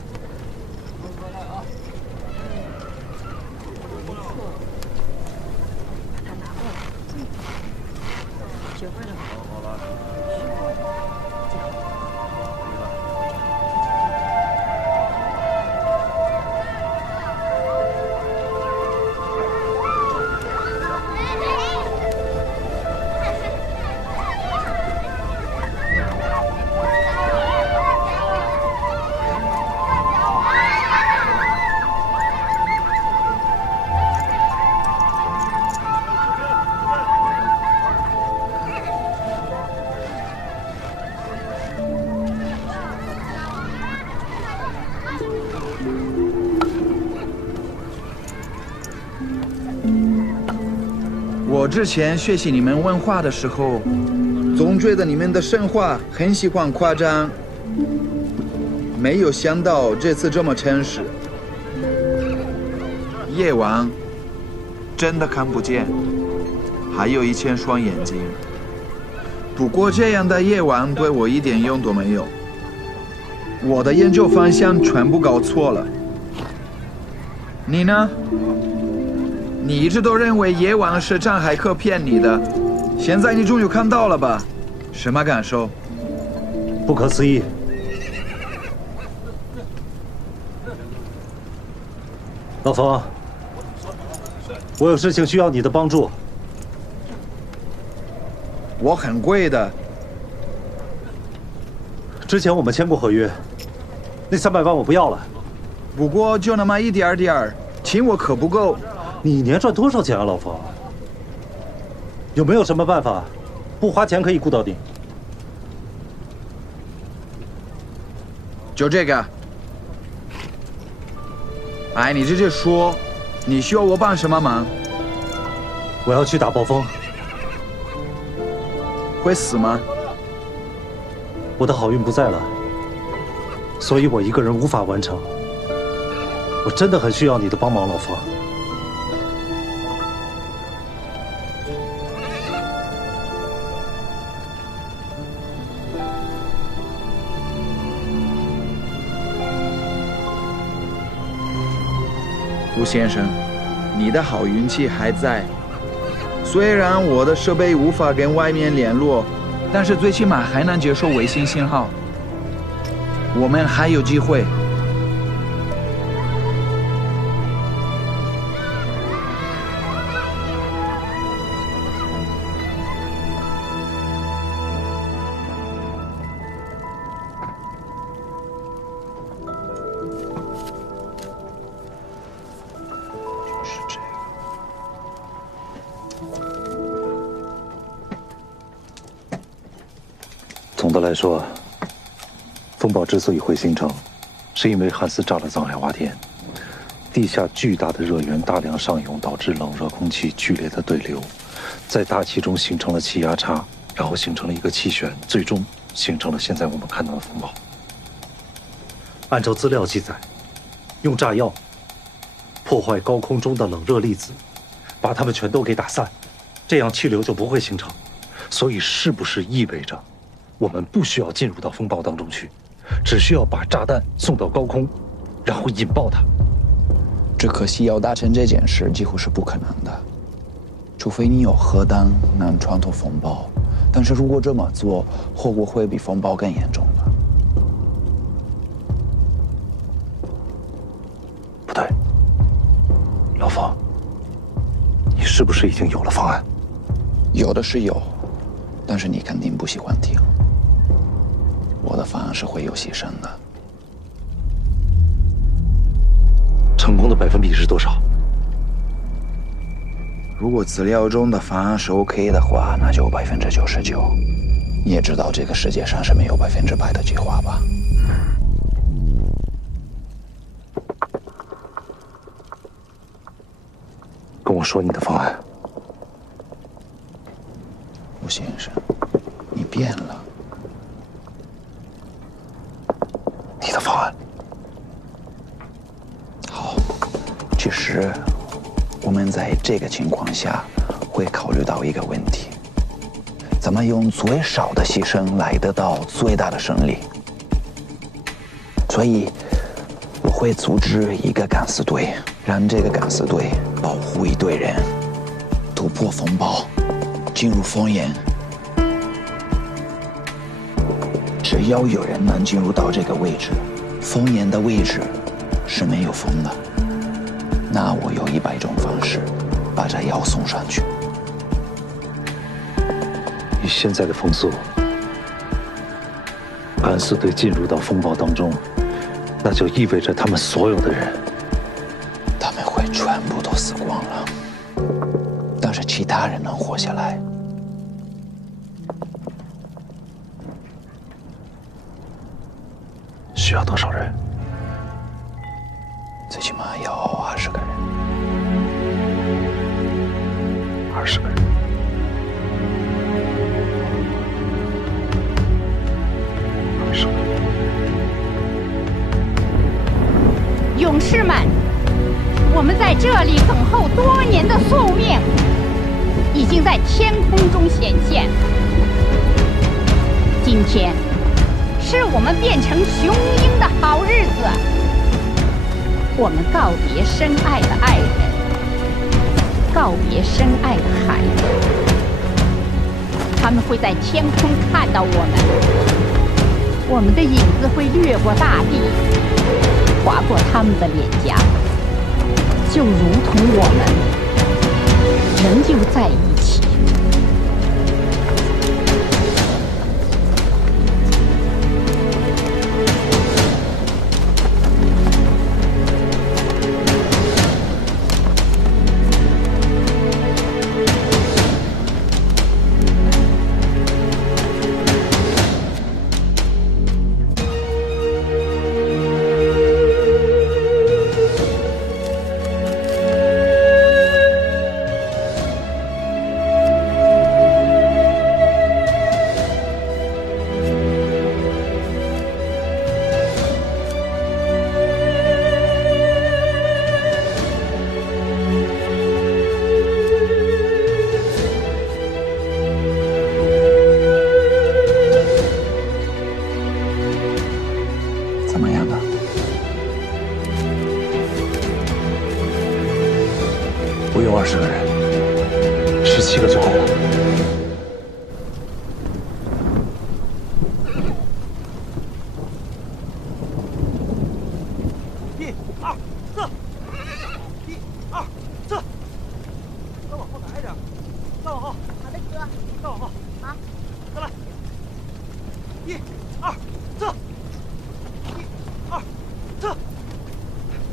我之前学习你们文化的时候，总觉得你们的神话很喜欢夸张，没有想到这次这么诚实。夜王真的看不见，还有1000双眼睛。不过这样的夜王对我一点用都没有，我的研究方向全部搞错了。你呢？你一直都认为夜王是张海克骗你的，现在你终于看到了吧？什么感受？不可思议。老冯，我有事情需要你的帮助。我很贵的。之前我们签过合约，那300万我不要了。不过就那么一点点，请我可不够。你一年赚多少钱啊，老冯？有没有什么办法，不花钱可以雇到你？就这个。哎，你直接说，你需要我帮什么忙？我要去打暴风。会死吗？我的好运不在了，所以我一个人无法完成。我真的很需要你的帮忙，老冯。吴先生，你的好运气还在。虽然我的设备无法跟外面联络，但是最起码还能接受卫星信号。我们还有机会。总的来说，风暴之所以会形成，是因为汉斯炸了藏海花田，地下巨大的热源大量上涌，导致冷热空气剧烈的对流，在大气中形成了气压差，然后形成了一个气旋，最终形成了现在我们看到的风暴。按照资料记载，用炸药破坏高空中的冷热粒子，把它们全都给打散，这样气流就不会形成。所以，是不是意味着我们不需要进入到风暴当中去，只需要把炸弹送到高空，然后引爆它？只可惜要达成这件事几乎是不可能的，除非你有核弹能穿透风暴。但是如果这么做，后果会比风暴更严重的。不对，老冯，你是不是已经有了方案？有的是有，但是你肯定不喜欢听。我的方案是会有牺牲的。成功的百分比是多少？如果资料中的方案是 OK 的话，那就99%。你也知道这个世界上是没有100%的计划吧？跟我说你的方案。吴先生，你变了。你的方案。好，其实我们在这个情况下会考虑到一个问题：怎么用最少的牺牲来得到最大的胜利？所以我会组织一个敢死队，让这个敢死队保护一队人，突破风暴，进入烽烟。只要有人能进入到这个位置，烽烟的位置是没有风的，那我有100种方式把这药送上去。以现在的风速，敢死队进入到风暴当中，那就意味着他们所有的人，他们会全部都死光了，但是其他人能活下来。需要多少人？最起码要20个人。20个人。勇士们，我们在这里等候多年的宿命，已经在天空中显现。今天是我们变成雄鹰的好日子。我们告别深爱的爱人，告别深爱的孩子。他们会在天空看到我们的影子会掠过大地，划过他们的脸颊，就如同我们仍旧在一起。怎么样啊？不用20个人，17个就够了。1、2、4，1、2、4，再往后来一点，再往后。好的，哥。再往后。好。再来。1、2、4。1、2、4，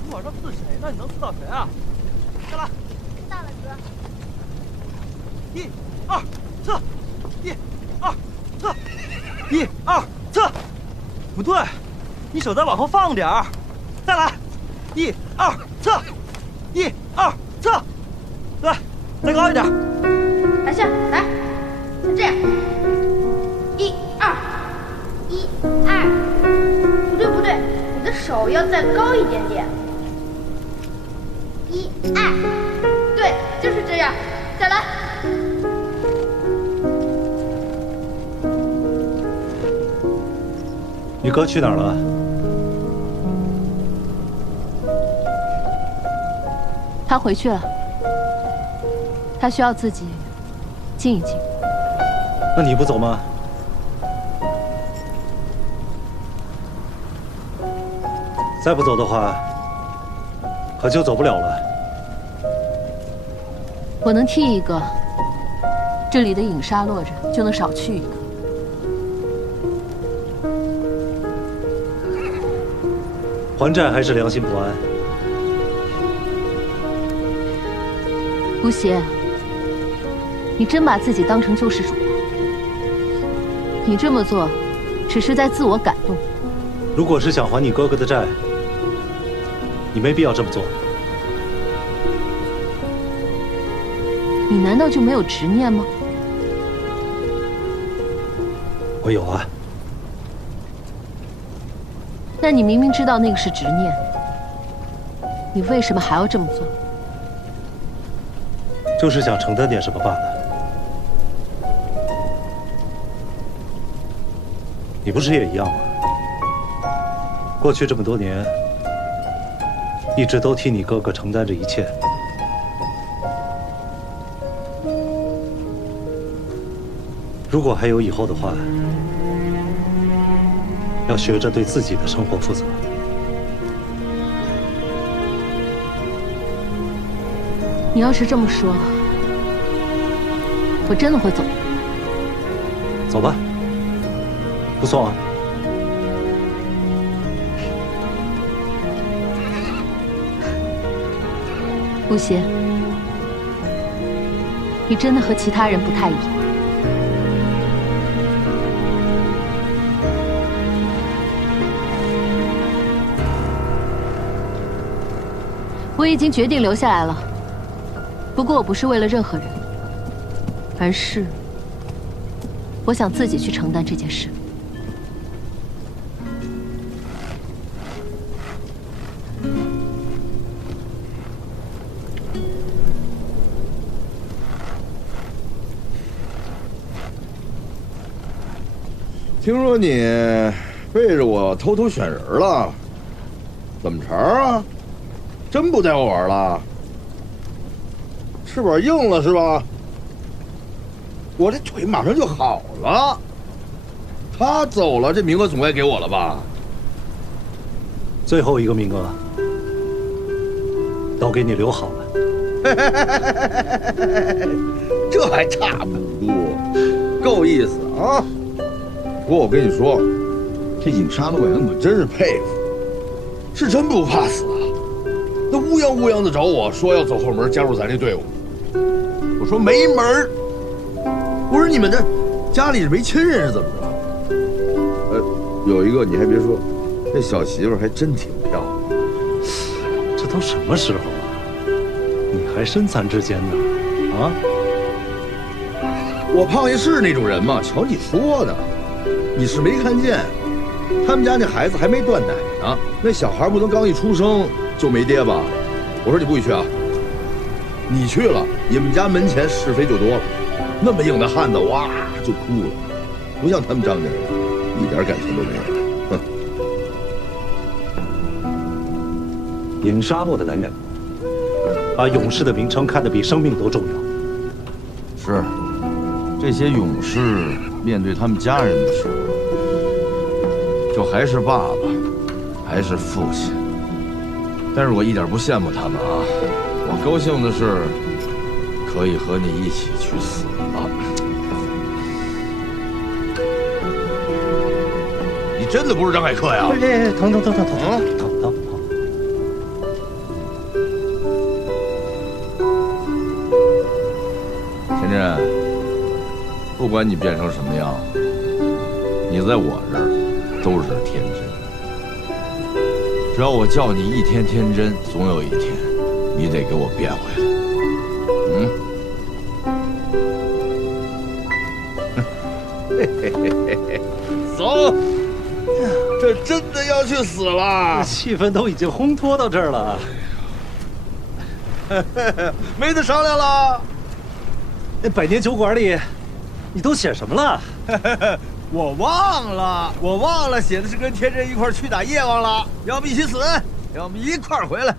你往上刺谁呢？你能刺到谁啊？再来，知道了，哥。 1、2、刺，1、2、刺，1、2、刺，不对，你手再往后放点儿，再来，1、2、刺，1、2、刺，对，再高一点。来，行，来，就这样，1、2、1、2，不对不对，你的手要再高一点点，1、2，对，就是这样，再来。 宇哥去哪儿了？他回去了，他需要自己静一静。那你不走吗？再不走的话，可就走不了了。我能替一个，这里的影杀落着，就能少去一个。 还债还是良心不安，吴邪，你真把自己当成救世主了？你这么做，只是在自我感动。如果是想还你哥哥的债，你没必要这么做。你难道就没有执念吗？我有啊。那你明明知道那个是执念，你为什么还要这么做？就是想承担点什么罢了。你不是也一样吗？过去这么多年，一直都替你哥哥承担着一切。如果还有以后的话，要学着对自己的生活负责。你要是这么说，我真的会走。走吧，不送啊。吴邪，你真的和其他人不太一样。我已经决定留下来了，不过我不是为了任何人，而是我想自己去承担这件事。听说你背着我偷偷选人了，怎么成啊？真不带我玩了？翅膀硬了是吧？我这腿马上就好了。他走了，这名额总该给我了吧？最后一个名额都给你留好了。这还差不多，够意思啊！不过我跟你说，这影沙洛阳我真是佩服，是真不怕死啊！那乌泱乌泱的找我说要走后门加入咱这队伍，我说没门儿。我说你们这家里是没亲人是怎么着？有一个你还别说，那小媳妇还真挺漂亮。这都什么时候了，你还身残志坚呢？啊？我胖爷是那种人吗？瞧你说的，你是没看见，他们家那孩子还没断奶呢，那小孩不能刚一出生就没爹吧？我说你不许去啊！你去了，你们家门前是非就多了。那么硬的汉子，哇就哭了，不像他们张家人，一点感情都没有。哼！影沙洛的男人把勇士的名称看得比生命都重要。是，这些勇士面对他们家人的时候，就还是爸爸，还是父亲。但是我一点不羡慕他们啊！我高兴的是，可以和你一起去死了。你真的不是张海克呀？疼！田真，不管你变成什么样，你在我这儿都是天真。只要我叫你一天天真，总有一天，你得给我变回来。走，这真的要去死了！气氛都已经烘托到这儿了，没得商量了。那百年酒馆里，你都写什么了？我忘了写的是跟天真一块去打夜王了，要不一起死，要不一块回来。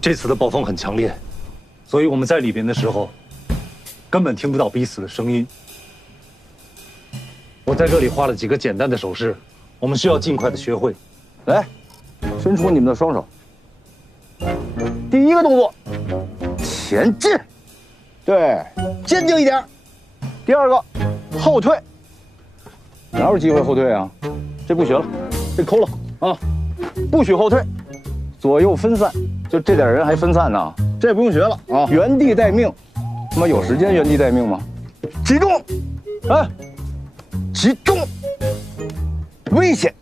这次的暴风很强烈，所以我们在里边的时候，根本听不到彼此的声音。我在这里画了几个简单的手势，我们需要尽快的学会。来，伸出你们的双手。第一个动作，前进，对，坚定一点。第二个，后退。哪有机会后退啊？这不学了，这抠了。啊，不许后退，左右分散。就这点人还分散呢？这不用学了啊！原地待命，他妈有时间原地待命吗？集中，哎，集中，危险，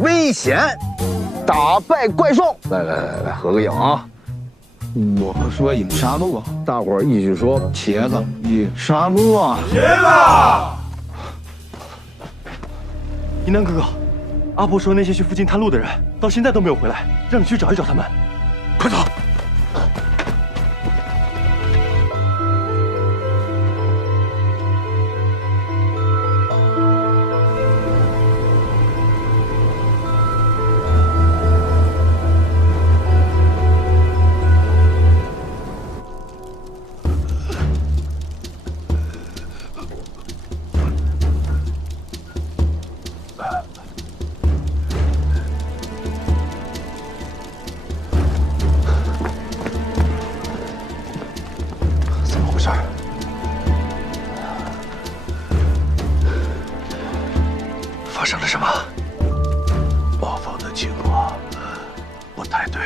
危险，打败怪兽！来，合个影啊！我说饮沙路啊，大伙儿一起说茄子饮沙路啊！茄子！一南哥哥，阿婆说那些去附近探路的人到现在都没有回来，让你去找一找他们。快走！发生了什么？报告的情况不太对。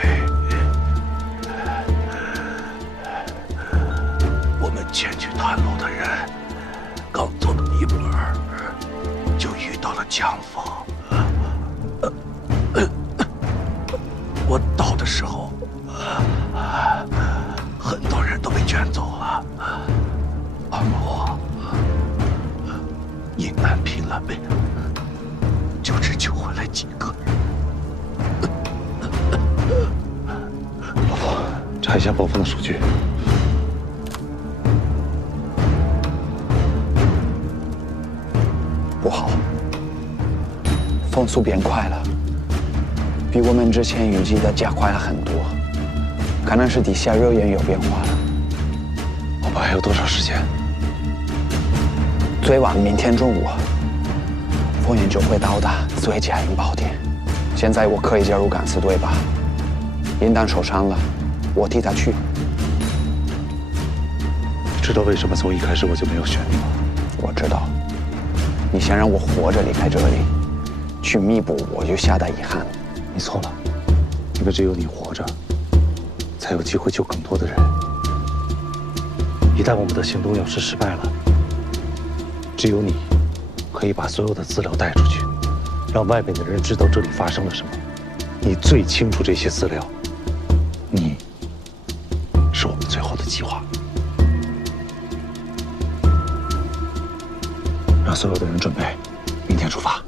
我们前去探路的人刚走了一会儿，就遇到了强风。我到的时候，很多人都被卷走了，而我因难拼了命。就只救回来几个人。老冯，查一下暴风的数据。不好，风速变快了，比我们之前预计的加快了很多，可能是地下热源有变化了。我们还有多少时间？最晚明天中午。风眼就会到达最佳引爆点。现在我可以加入敢死队吧？一旦受伤了，我替他去。你知道为什么从一开始我就没有选你吗？我知道，你想让我活着离开这里，去弥补我留下的遗憾。你错了，因为只有你活着，才有机会救更多的人。一旦我们的行动要是失败了，只有你可以把所有的资料带出去，让外面的人知道这里发生了什么。你最清楚这些资料，你是我们最后的计划。让所有的人准备，明天出发。